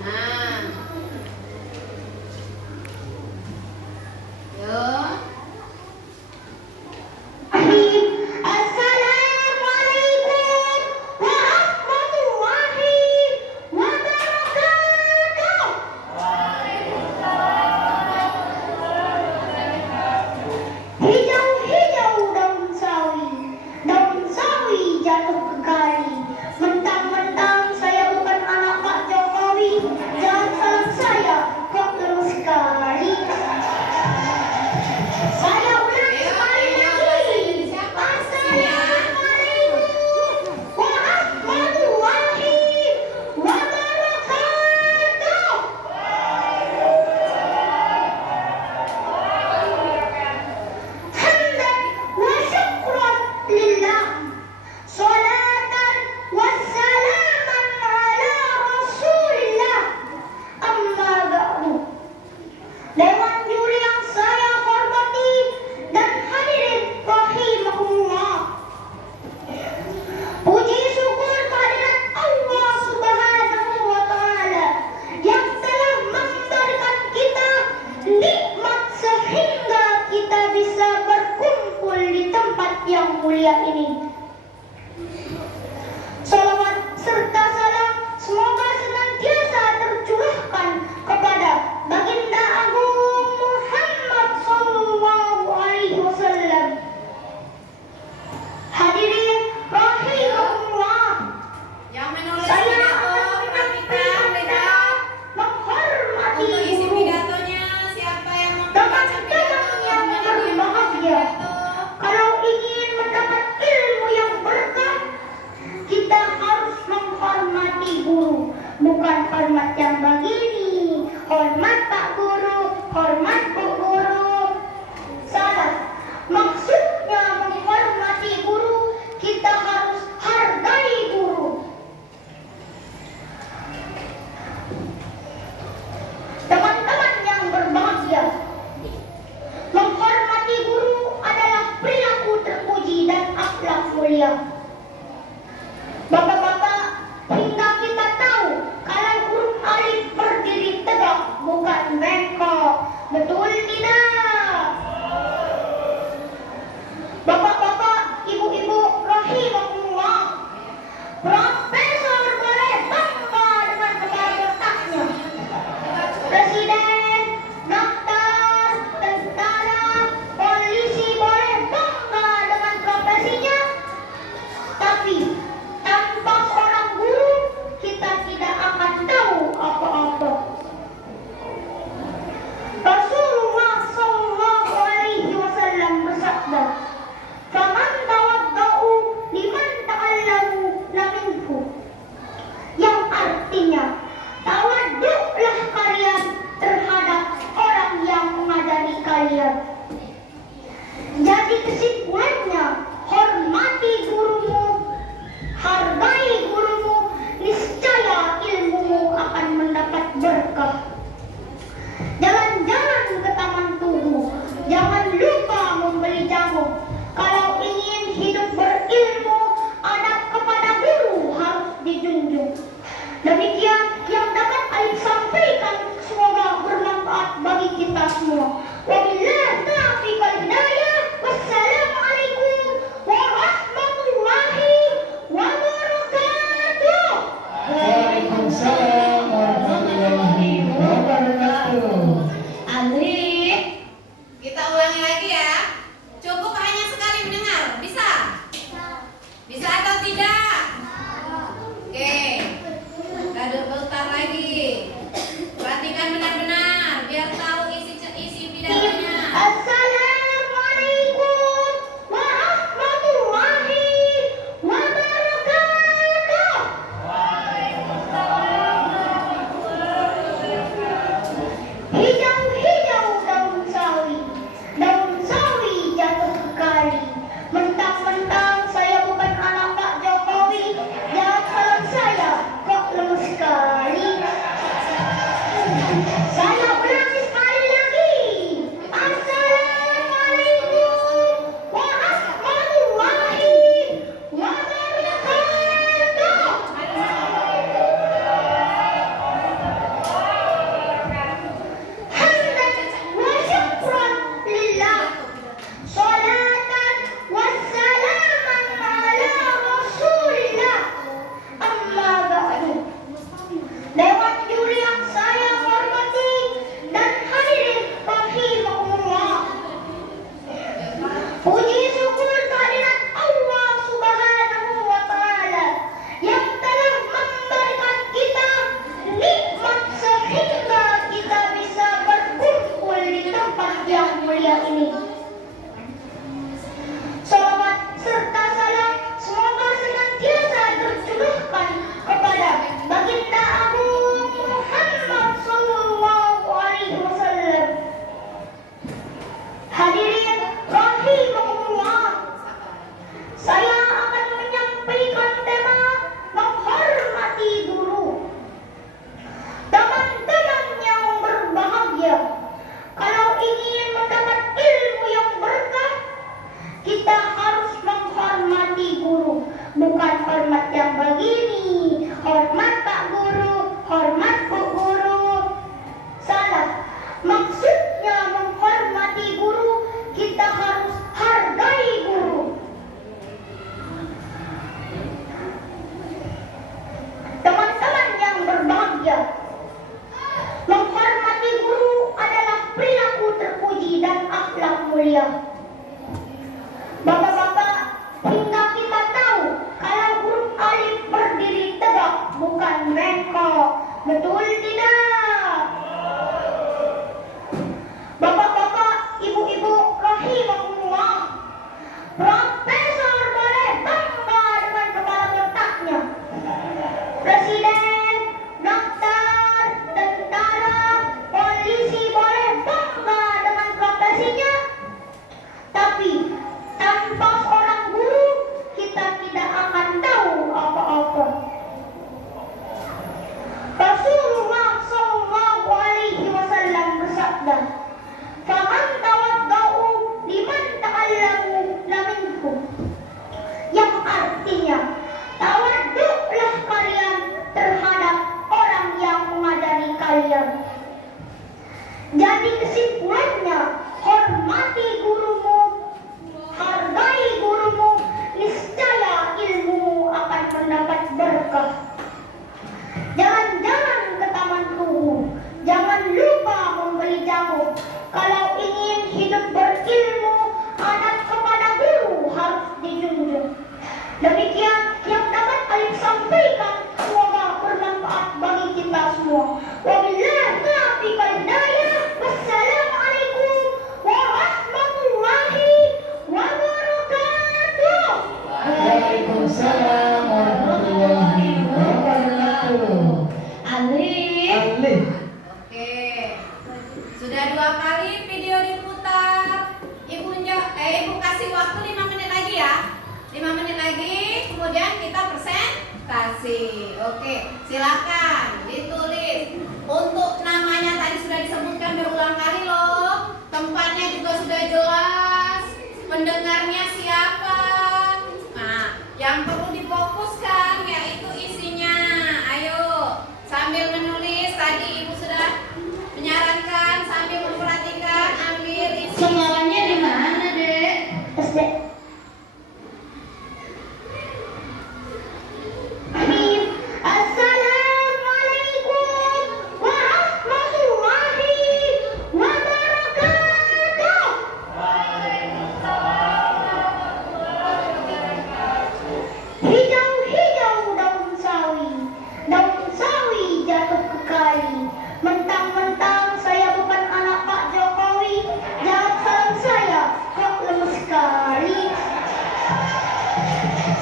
Nah. Yuk. Assalamualaikum warahmatullahi wabarakatuh. Hijau-hijau daun sawi jatuh ke kali. Mentang-mentang saya bukan anak Pak Jokowi, jangan salah saya, kok terus sekali. Saya ulang sekali lagi. Assalamualaikum warahmatullahi wabarakatuh. Hamdan wa syukran lillah. Salatan wa salaman ala Rasulillah. Amma ba'du. Dewan juri yang saya hormati dan hadirin rahimahullah. Puji syukur kehadirat Allah Subhanahu wa taala yang telah memberikan kita nikmat sehingga kita bisa berkumpul di tempat yang mulia ini. Salawat serta salam semoga senantiasa tercurahkan kepada Baginda Agung Muhammad Sallallahu Alaihi Wasallam. Hadirin rahimahullah, Yang menulis saya pidato, akan perhatikan lihat. menghormati Untuk isi guru. pidatonya, siapa yang mau membaca pidato? Teman-teman yang Mana dia yang membaca berbahagia, pidato? kalau ingin mendapat ilmu yang berkah, kita harus menghormati guru. Bukan hormat yang begini, hormat Pak Guru, hormat Bu Guru. Salah. Maksudnya menghormati guru, kita harus hargai guru. Teman-teman yang berbahagia, menghormati guru adalah perilaku terpuji dan akhlak mulia. Bapak-bapak, hingga kita tahu kalau huruf alif berdiri tegak, bukan bengkok. Betul tidak? Bapak-bapak, ibu-ibu rahimahullah, profesor boleh bangga dengan kepala otaknya. Presiden, dokter, tentara, polisi boleh bangga dengan profesinya. yang begini. Hormat Pak Guru, hormat Bu Guru. Salah. Maksudnya menghormati guru, kita harus hargai guru. Teman-teman yang berbahagia, menghormati guru adalah perilaku terpuji dan akhlak mulia. Bapak-bapak, hingga kita tahu kalau huruf alif berdiri tegak, bukan bengkok. Betul tidak? Bapak-bapak, ibu-ibu, rahimahullah, profesor boleh bangga dengan kepala otaknya. Presiden, dokter, tentara, polisi boleh bangga dengan profesinya. Tapi tanpa seorang guru, kita tidak akan tahu apa-apa. Rasulullah Shallallahu Alaihi Wasallam bersabda, "Faman tawaddau liman ta'allamu laminhu," yang artinya tawaduklah kalian terhadap orang yang mengajari kalian. Jadi kesimpulannya, hormati gurumu, hargai gurumu, niscaya ilmumu akan mendapat berkah. Jalan-jalan ke taman tubuh, jangan lupa membeli jamu. Kalau ingin hidup berilmu, adab kepada guru harus dijunjung. Demikian yang dapat Alif sampaikan, semoga bermanfaat bagi kita semua. Wabillahi taufiq wal hidayah. Wassalamualaikum warahmatullahi wabarakatuh. Waalaikumsalam warahmatullahi wabarakatuh. Alif. Oke, sudah 2 kali video diputar. Ibu kasih waktu 5 menit lagi ya. 5 menit lagi, kemudian kita presentasi. Oke, silakan ditulis. Untuk namanya tadi sudah disebutkan berulang kali loh. Tempatnya juga sudah jelas. Pendengarnya siapa? Nah, yang perlu difokuskan yaitu isinya. Ayo, sambil menulis, tadi Ibu sudah menyarankan sambil memperhatikan, ambil isi. Semuanya di mana, Dek? SD. Assalamualaikum warahmatullahi wabarakatuh. Hijau-hijau daun sawi jatuh ke kali. Mentang-mentang saya bukan anak Pak Jokowi, jawab salam saya kok lemes sekali.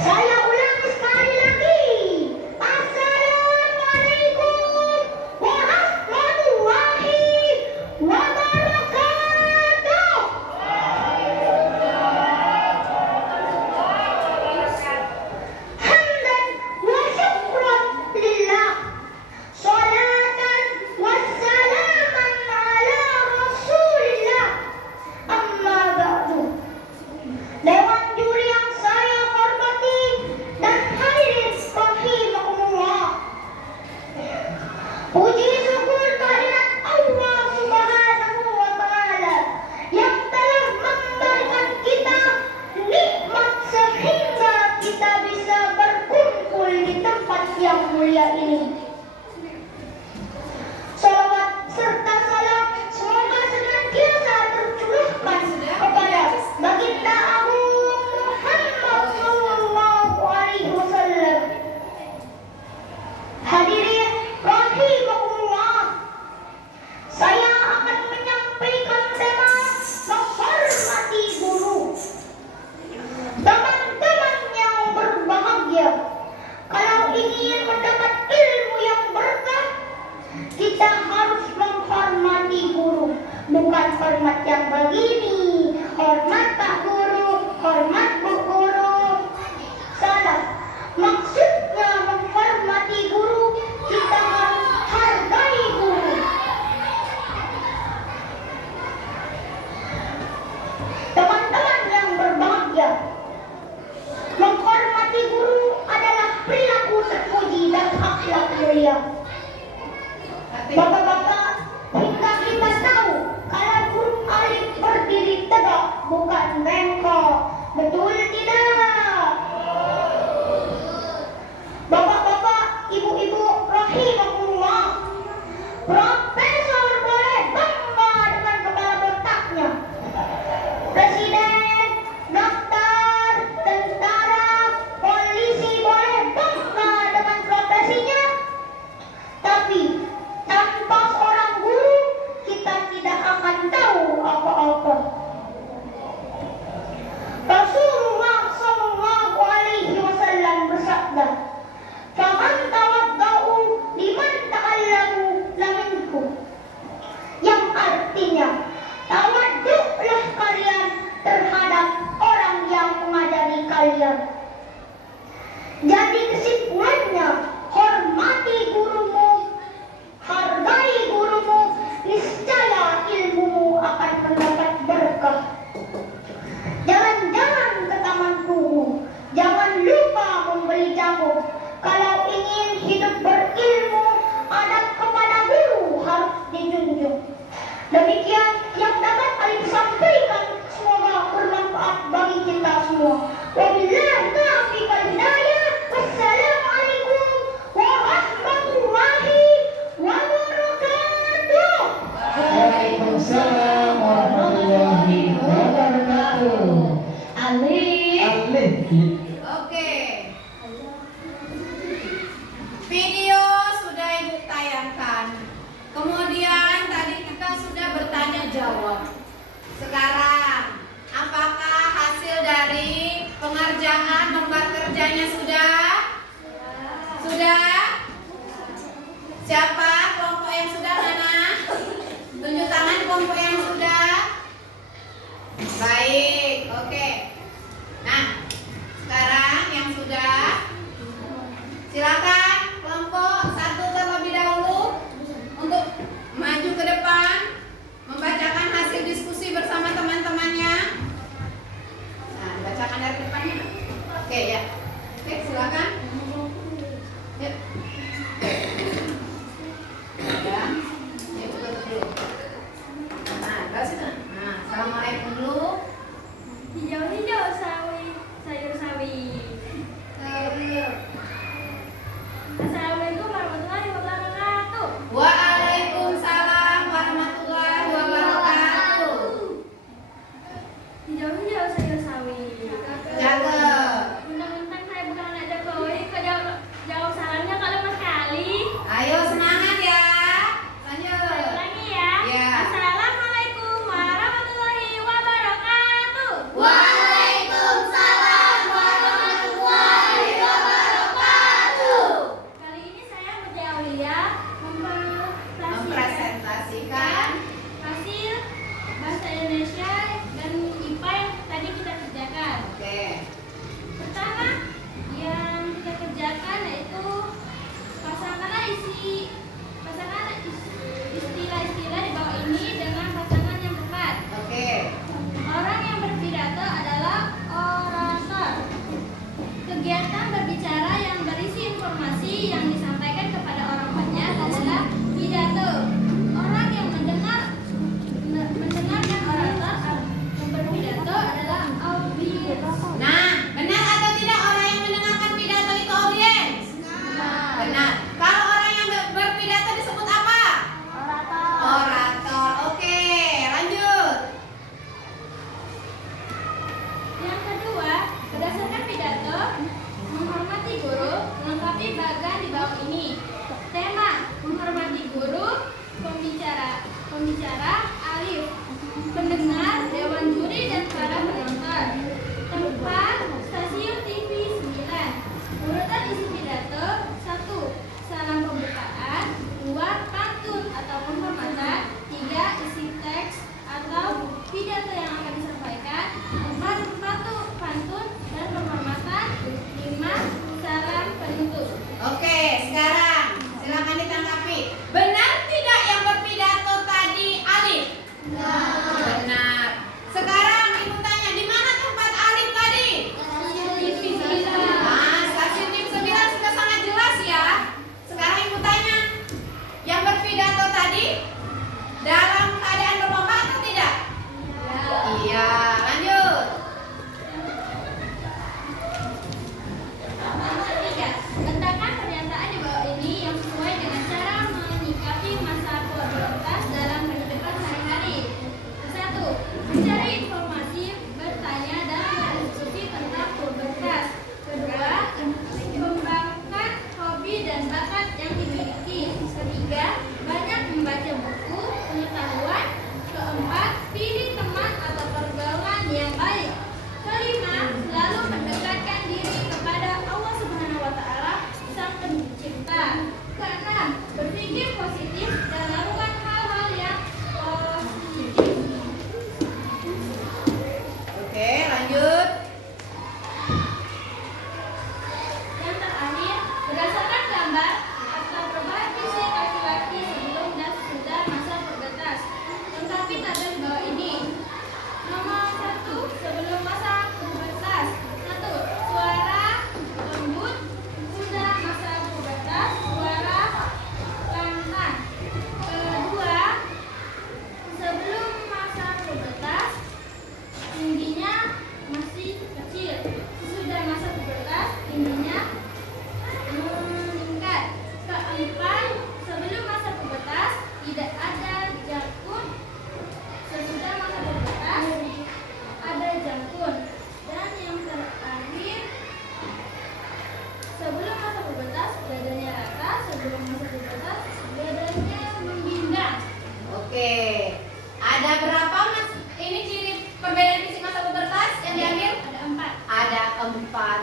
Saya ulangi sekali lagi. Assalamualaikum warahmatullahi wabarakatuh. Hamdan wa syukran lillah. Salatan wa salaman ala Rasulillah. Amma ba'du. Dewan juri yang saya hormati dan hadirin rahimakumullah. Puji syukur kehadirat Allah Subhanahu wa taala yang telah memberikan kita nikmat sehingga kita bisa berkumpul di tempat yang mulia ini. Salawat serta salam semoga senantiasa tercurahkan kepada baginda Agung Muhammad Sallallahu Alaihi Wasallam. Hadirin rahimakumullah, saya akan menyampaikan tema menghormati guru. Teman-teman yang berbahagia, kalau ingin mendapat ilmu mulia. Bapak-bapak, hingga kita tahu kalau huruf alif berdiri tegak, bukan bengkok. Betul tidak? Bapak-bapak, ibu-ibu, rahimahullah, Profesor boleh bangga dengan kepala botaknya. Presiden, dokter, tentara, polisi boleh bangga dengan profesinya. Tapi tanpa seorang guru, kita tidak akan tahu apa-apa. Rasulullah Shallallahu Alaihi Wasallam bersabda, "Faman tawadda'u liman ta'allamu laminku," yang artinya tawaduklah kalian terhadap orang yang mengajari kalian. Jadi kesimpulannya, hormati gurumu, hargai gurumu, niscaya ilmumu akan mendapat berkah. Jalan-jalan ke taman guru, jangan lupa membeli jamu. Kalau ingin hidup berilmu, adab kepada guru harus dijunjung. Demikian yang dapat Alif sampaikan, semoga bermanfaat bagi kita semua. Wabillahi taufiq wal hidayah. Wassalamualaikum warahmatullahi wabarakatuh. Waalaikumsalam warahmatullahi wabarakatuh. Alif. Oke. Video sudah Ibu tayangkan. Kemudian tadi kita sudah bertanya jawab. Sekarang, apakah hasil dari pengerjaan lembar kerjanya sudah? Sudah? Siapa kelompok yang sudah, Nana? Tunjuk tangan kelompok yang sudah. Baik, oke. Nah, sekarang yang sudah, silakan kelompok satu terlebih dahulu untuk maju ke depan, membacakan hasil diskusi bersama teman-temannya. Nah, bacakan dari depannya. Oke ya. Oke, silakan. Yuk. Ya. Ibu tutup dulu. Nah, terus itu. Nah, assalamualaikum dulu. Hijau-hijau sawi, sayur sawi. Assalamualaikum warahmatullahi wabarakatuh. Waalaikumsalam warahmatullahi wabarakatuh. Hijau-hijau sayur sawi. Cakep. Mentang-mentang saya bukan anak Jokowi, kok jawab salamnya kalau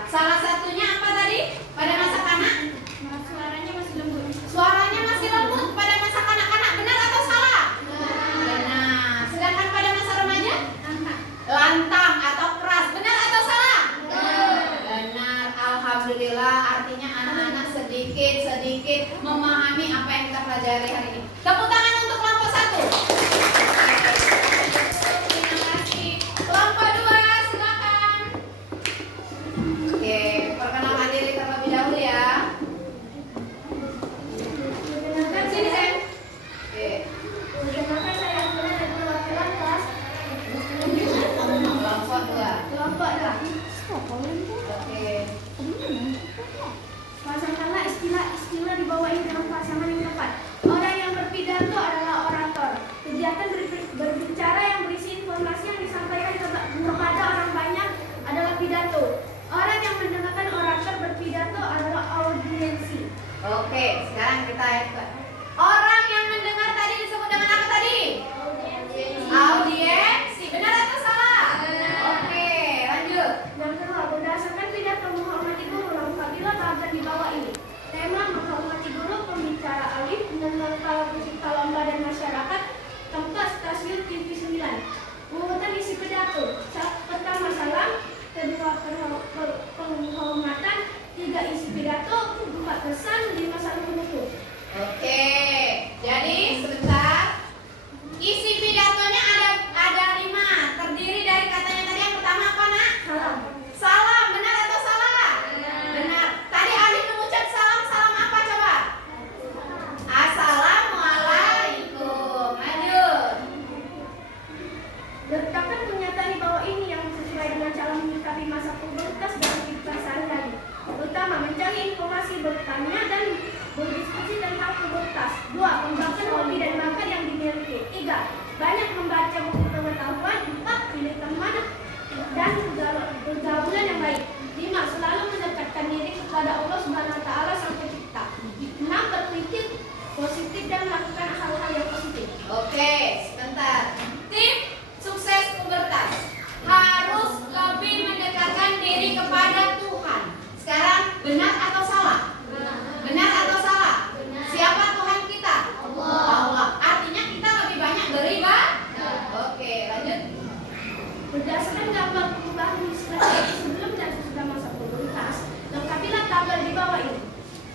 Salah satunya apa tadi? Pada masa kanak? Suaranya masih lembut. Suaranya masih lembut pada masa kanak-kanak. Benar atau salah? Benar. Sedangkan pada masa remaja? Lantang atau keras. Benar atau salah? Benar. Alhamdulillah, artinya anak-anak sedikit memahami apa yang kita pelajari hari ini. Tepuk tangan untuk kelompok 1. Terima kasih. Kelompok 2, silakan. Oke, perkenalkan diri terlebih dahulu ya. Sini, Sen. Oke. Perkenalkan saya Abdullah dari perwakilan kelas Kelompok 2. kelompok 2. Oke. Pasangkanlah istilah-istilah di bawah ini dalam pasangan yang tepat. Orang yang berpidato adalah orator. Kegiatan berbicara yang berisi informasi yang disampaikan kepada orang banyak adalah pidato. Orang yang mendengarkan orator berpidato adalah audiensi. Oke, sekarang kita orang yang mendengar tadi disebut dengan apa tadi? Audiensi. Benar atau salah? Oke, lanjut. Yang kedua, berdasarkan pidato menghormati guru apabila tabel di bawah ini. Tema menghormati guru, pembicara alif, mengenal pencipta lomba dan masyarakat, tempat stasiun TV 9. Urutan isi pidato. Pertama salam, kedua penghormatan, 3 isi pidato, 4 pesan, 5 saling menutup. Oke, jadi sebentar. Isi pidatonya ada 5. Terdiri dari katanya tadi yang pertama apa, Nak? Salam. Salam. Benar atau salah? Benar. Tadi Alif mengucap salam. Salam apa coba? Assalamualaikum. Lanjut. Letakkan pernyataan di bawah ini yang sesuai dengan cara menyikapi masa pubertas dan kehidupan sehari-hari. Pertama, mencari informasi, bertanya dan berdiskusi tentang pubertas. 2. Kembangkan hobi dan bakat yang dimiliki. 3. Banyak membaca buku pengetahuan. 4. Pilih teman dan pergaulan yang baik. 5. Selalu mendekatkan diri kepada Allah Subhanahu wa Ta'ala Sang Pencipta. 6. Berpikir positif dan melakukan hal-hal yang positif. Oke, sebentar. Tim sukses pubertas harus lebih mendekatkan diri kepada Tuhan. Sekarang benar atau salah? Benar atau salah? Siapa Tuhan kita? Allah. Artinya kita lebih banyak beribadah. Oke, lanjut. Berdasarkan gambar perubahan strategi sebelum dan sesudah masa pubertas, lengkapilah tabel di bawah ini.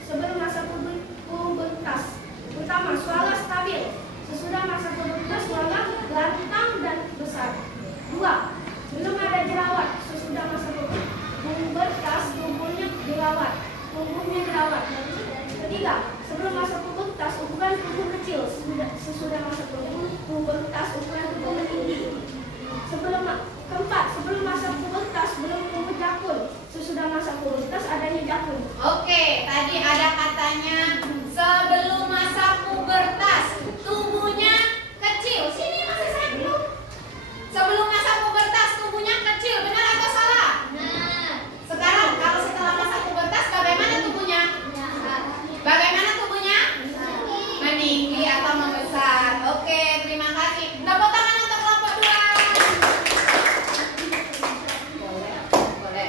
Sebelum masa pubertas, utama suara stabil. Sesudah masa pubertas, suara lantang dan besar. 2. Belum ada jerawat. Sesudah masa pubertas, tubuhnya jerawat. Tubuhnya jerawat. 3. Sebelum masa pubertas, ukuran tubuh kecil. Sesudah masa pubertas, ukuran tubuh tinggi. Keempat, sebelum masa pubertas belum tumbuh jakun. Sesudah masa pubertas adanya jakun. Oke, tadi ada katanya sebelum masa pubertas tubuhnya kecil. Sini masih saya belum. Sebelum masa pubertas tubuhnya kecil. Benar atau salah? Nah, Sekarang kalau setelah masa pubertas bagaimana tubuhnya? Bagaimana tubuhnya? Meninggi atau membesar. Oke, terima kasih. Tepuk tangan untuk kelompok 2. Boleh.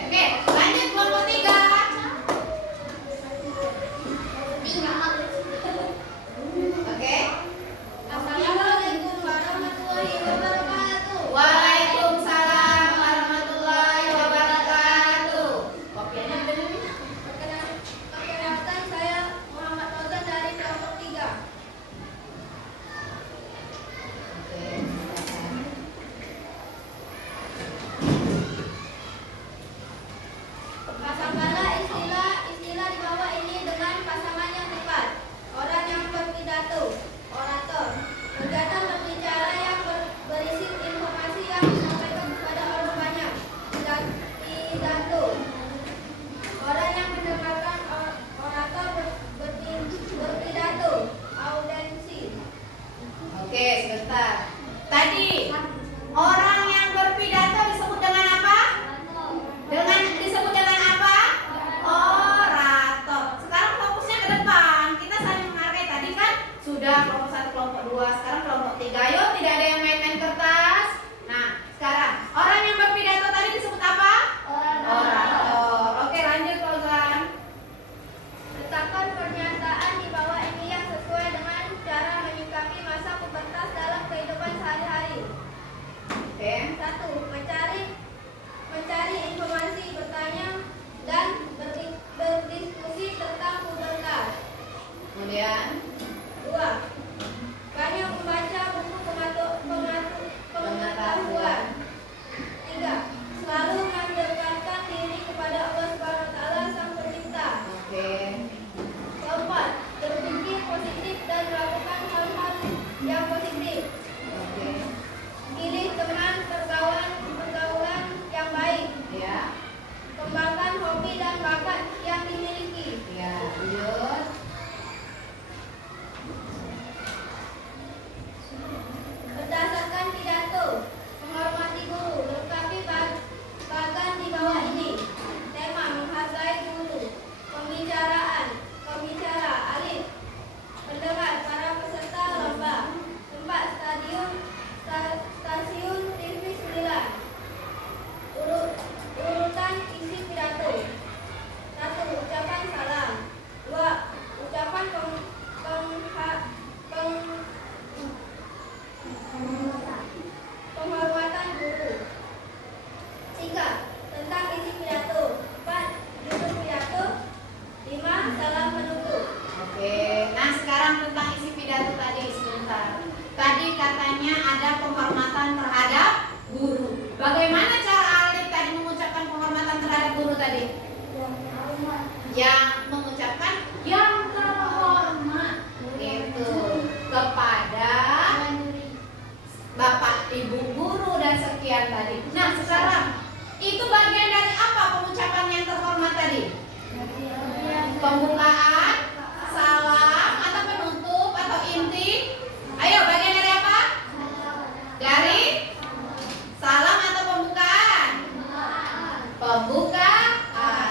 Oke, lanjut kelompok 3. Yang mengucapkan yang terhormat gitu kepada Bapak Ibu guru dan sekian tadi. Nah sekarang itu bagian dari apa pengucapan yang terhormat tadi? Pembukaan, salam atau penutup atau inti? Ayo bagian dari apa? Dari salam atau pembukaan? Pembukaan.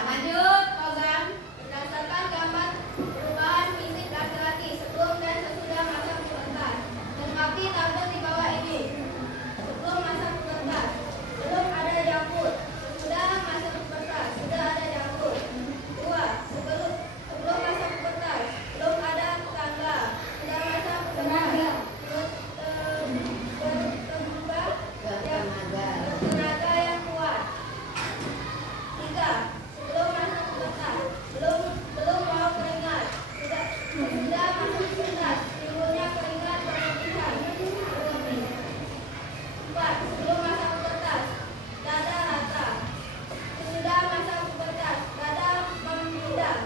Lanjut, Fauzan. Berdasarkan gambar perubahan fisik laki-laki sebelum dan sesudah masa pubertas. Lengkapi tabel di bawah ini. Sebelum masa pubertas, belum ada jangkut. Sesudah masa pubertas, sudah ada jangkut. 2. Sebelum masa pubertas, belum ada tangga. Sudah masa pubertas, bertenaga yang kuat. 3. Sebelum masa pubertas, belum mau keringat. Sudah masa pubertas, timbulnya keringat berlebihan. 4. Sebelum masa pubertas, dada rata. Sudah masa pubertas, dada membidang.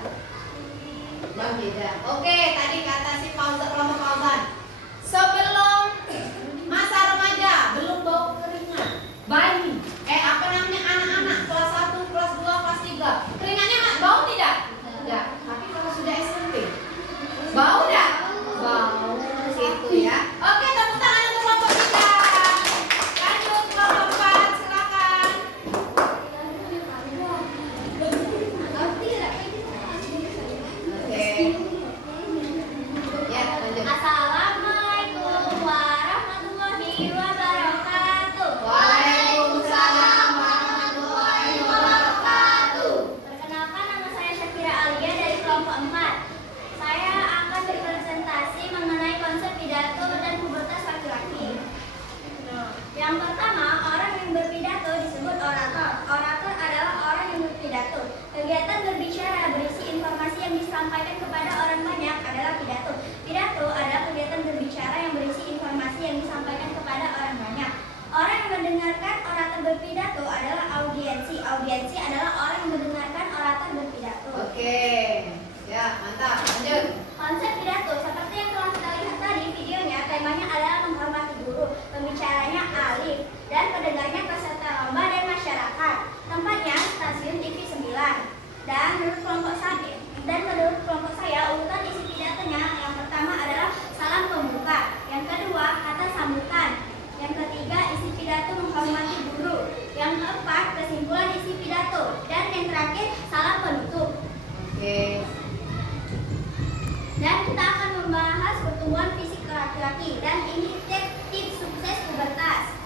Beda. Oke, tadi kata si Fauzan, kelompok Fauzan. Sebelum masa remaja, belum bau keringat. Bayi, apa namanya anak-anak kelas 1, kelas 2, kelas 3. Keringatnya bau tidak? Tidak. Tapi kalau sudah SMP, bau tidak? Bau gitu ya. Oke, tepuk tangan untuk kelompok 3. Lanjut kelompok 4, silakan. Oke. Ya, lanjut. Assalamualaikum warahmatullahi wabarakatuh. Waalaikumsalam warahmatullahi wabarakatuh. Perkenalkan, nama saya Syakira Alia dari kelompok 4. Saya akan berpresentasi mengenai konsep pidato dan pubertas laki-laki. Yang pertama, orang yang berpidato disebut orator. Orator adalah orang yang berpidato. Kegiatan berbicara berisi informasi yang disampaikan kepada orang banyak adalah pidato. Pidato adalah kegiatan berbicara yang berisi informasi yang disampaikan kepada orang banyak. Orang yang mendengarkan orator berpidato adalah audiensi. Audiensi adalah orang yang mendengarkan orator berpidato. Oke. Ya, mantap. Lanjut. Konsep pidato seperti yang telah kita lihat tadi videonya, temanya adalah menghormati guru, pembicaranya alif, dan pendengarnya peserta lomba dan masyarakat. Tempatnya stasiun TV 9. Dan menurut kelompok saya, urutan isi pidatonya yang pertama adalah salam pembuka, yang kedua kata sambutan, yang ketiga isi pidato menghormati guru, yang keempat kesimpulan isi pidato, dan yang terakhir salam penutup. Oke. Dan kita akan membahas pertumbuhan fisik laki-laki dan ini tips sukses pubertas.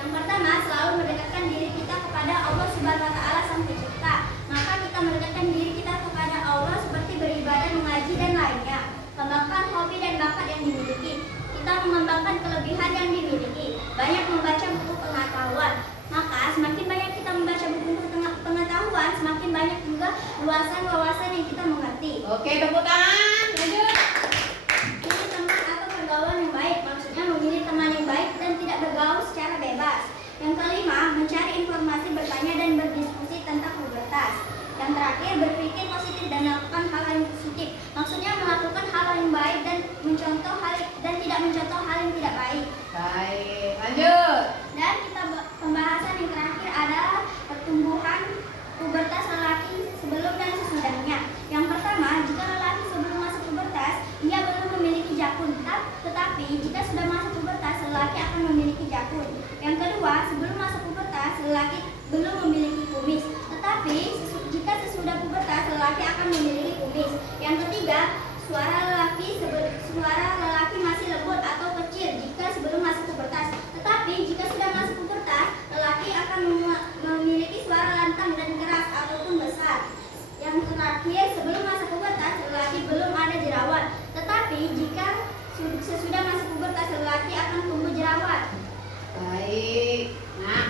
Yang pertama, selalu mendekatkan diri kita kepada Allah Subhanahu wa taala Sang Pencipta. Maka kita mendekatkan diri kita kepada Allah seperti beribadah, mengaji dan lainnya. Kembangkan hobi dan bakat yang dimiliki. Kita mengembangkan kelebihan yang dimiliki. Banyak membaca buku pengetahuan. Maka semakin banyak kita membaca buku pengetahuan, semakin banyak juga luasan wawasan yang kita mengerti. Oke, tepuk tangan. Lanjut. Pilih teman atau pergaulan yang baik, maksudnya memilih teman yang baik dan tidak bergaul secara bebas. Yang kelima, mencari informasi, bertanya dan berdiskusi tentang pubertas. Yang terakhir, berpikir positif dan melakukan hal yang positif, maksudnya melakukan hal yang baik dan tidak mencontoh hal yang tidak baik. Baik, lanjut. Dan pembahasan yang terakhir adalah pertumbuhan pubertas lelaki sebelum dan sesudahnya. Yang pertama, jika lelaki sebelum masa pubertas, dia belum memiliki jakun, tetapi jika sudah masa pubertas, lelaki akan memiliki jakun. Yang kedua, sebelum masa pubertas, lelaki belum memiliki kumis, tetapi jika sesudah pubertas, lelaki akan memiliki kumis. Yang ketiga, suara lelaki masih lembut atau kecil jika sebelum masa pubertas, tetapi jika sudah masuk pubertas, lelaki akan memiliki suara lantang dan keras ataupun besar. Yang terakhir, sebelum masa pubertas, lelaki belum ada jerawat, tetapi jika sesudah masa pubertas, lelaki akan tumbuh jerawat. Baik. Nah,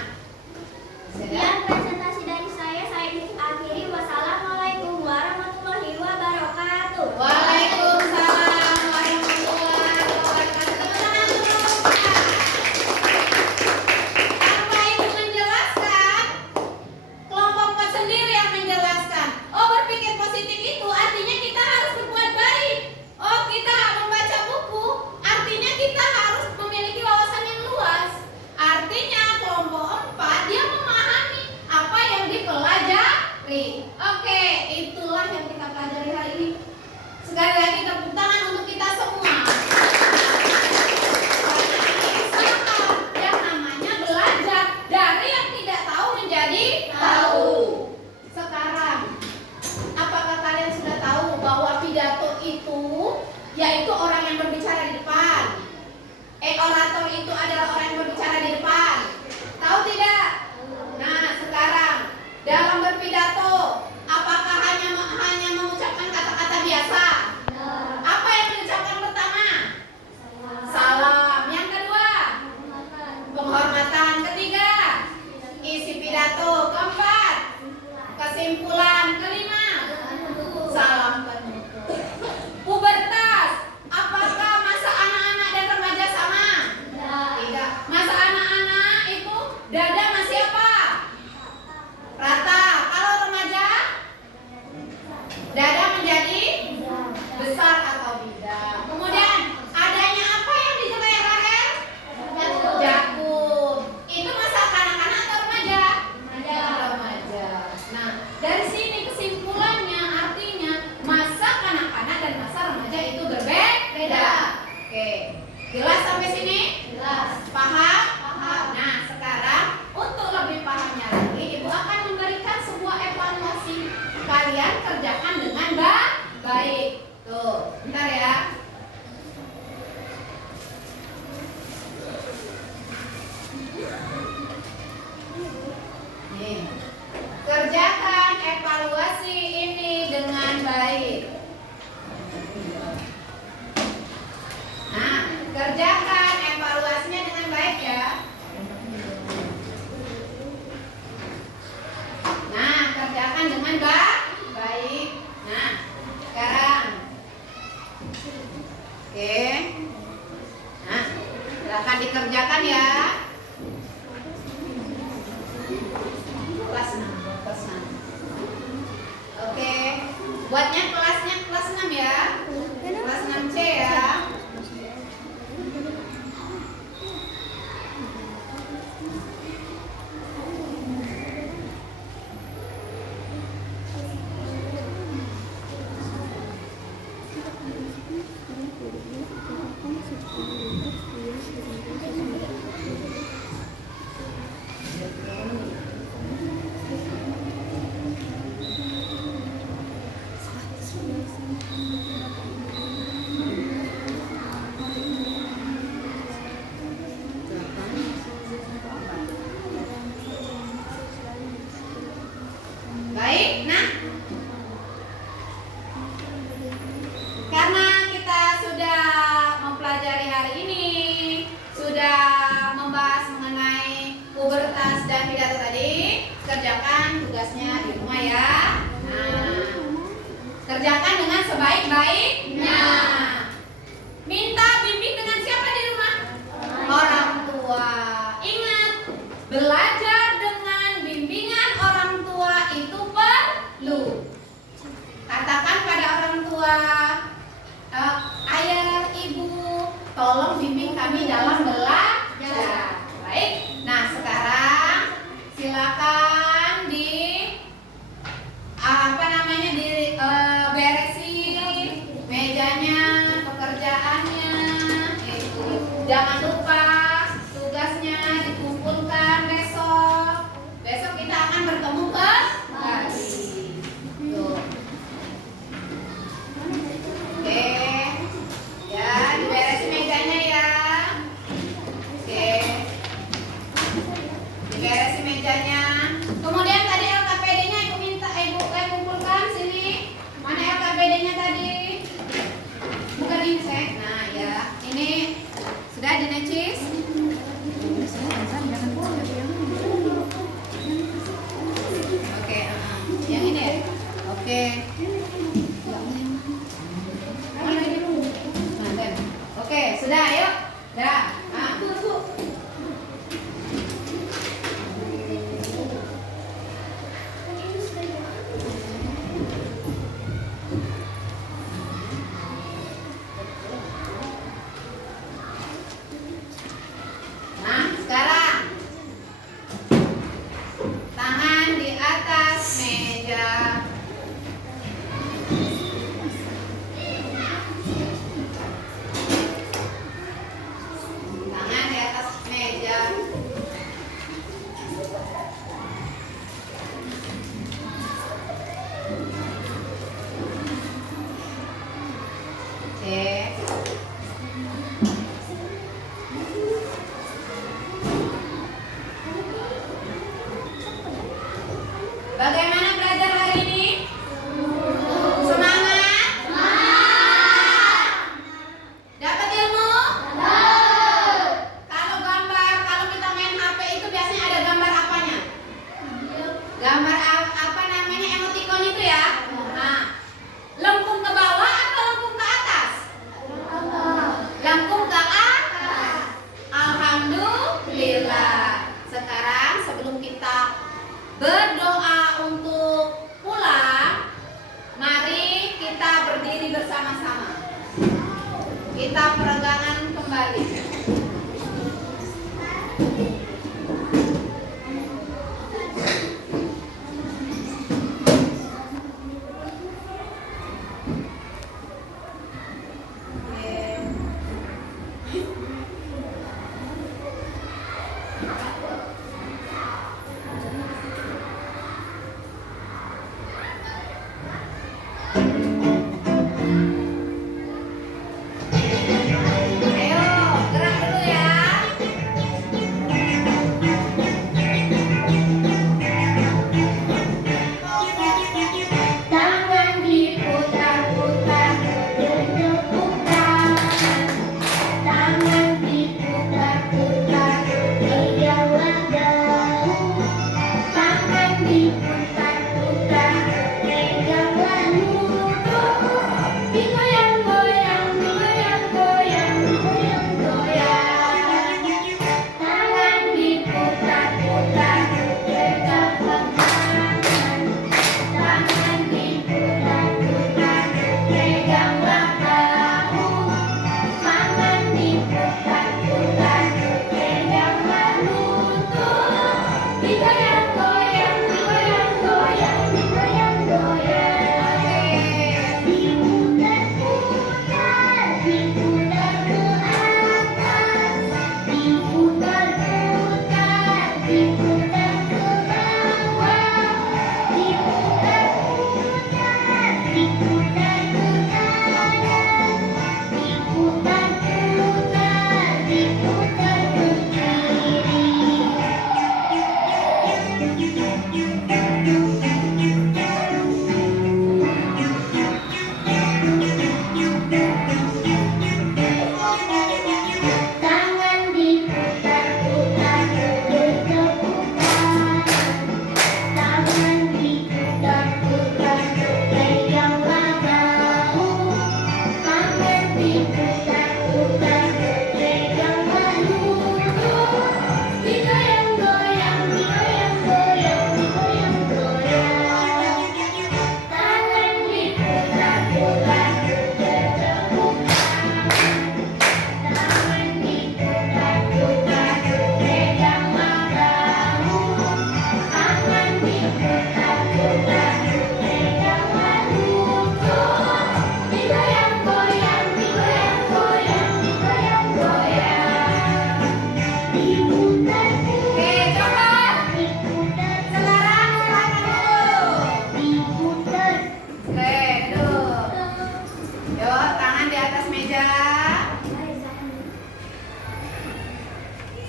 Sekian presentasi dari saya akhiri. Wassalamualaikum warahmatullahi wabarakatuh. Waalaikumsalam warahmatullahi wabarakatuh. Tanpa itu menjelaskan, kelompok 4 sendiri yang menjelaskan. kalian kerjakan dengan baik. Tuh, bentar ya. Nih. Kerjakan evaluasi ini dengan baik. Nah, kerjakan evaluasinya dengan baik ya. Nah, kerjakan dengan baik. Nah, sekarang. Oke. Nah, silakan dikerjakan ya. Kelas 6. Oke. Buatnya kelasnya kelas 6 ya. Kelas 6C ya. Baik, nah karena kita sudah mempelajari hari ini, sudah membahas mengenai pubertas dan pidato tadi, kerjakan tugasnya di rumah ya. Nah, kerjakan dengan sebaik-baiknya. Minta bimbing dengan siapa di rumah? Orang tua. Ingat, belajar dengan bimbingan orang tua itu perlu. Katakan pada orang tua, ayah, ibu, tolong bimbing kami dalam belajar. Baik, nah sekarang silakan beresin mejanya, pekerjaannya. Jangan lupa tugasnya dikumpulkan besok. Besok kita akan bertemu kembali. Tuh. Oke. Ya, diberesin mejanya ya. Oke. Diberesin mejanya. Kemudian tadi LKPD-nya ibu minta kumpulkan sini. Mana LKPD-nya tadi? Bukan ini, Sek. Nah, ya. Ini sudah dinecis. Oke, yang ini ya? Oke. Oke, sudah, ayo. Dah. Nah. Nah, sekarang tangan di atas meja. Tangan di atas meja. Oke. Bagaimana belajar hari ini? Semangat? Dapat ilmu? Kalau kita main HP itu biasanya ada gambar apanya? Gambar apa namanya, emoticon itu ya? Nah, lengkung ke bawah atau lengkung ke atas? Lengkung ke atas. Alhamdulillah. Sekarang sebelum kita berdoa untuk pulang, mari kita berdiri bersama-sama. Kita peregangan kembali.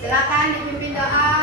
Silakan dipimpin doa.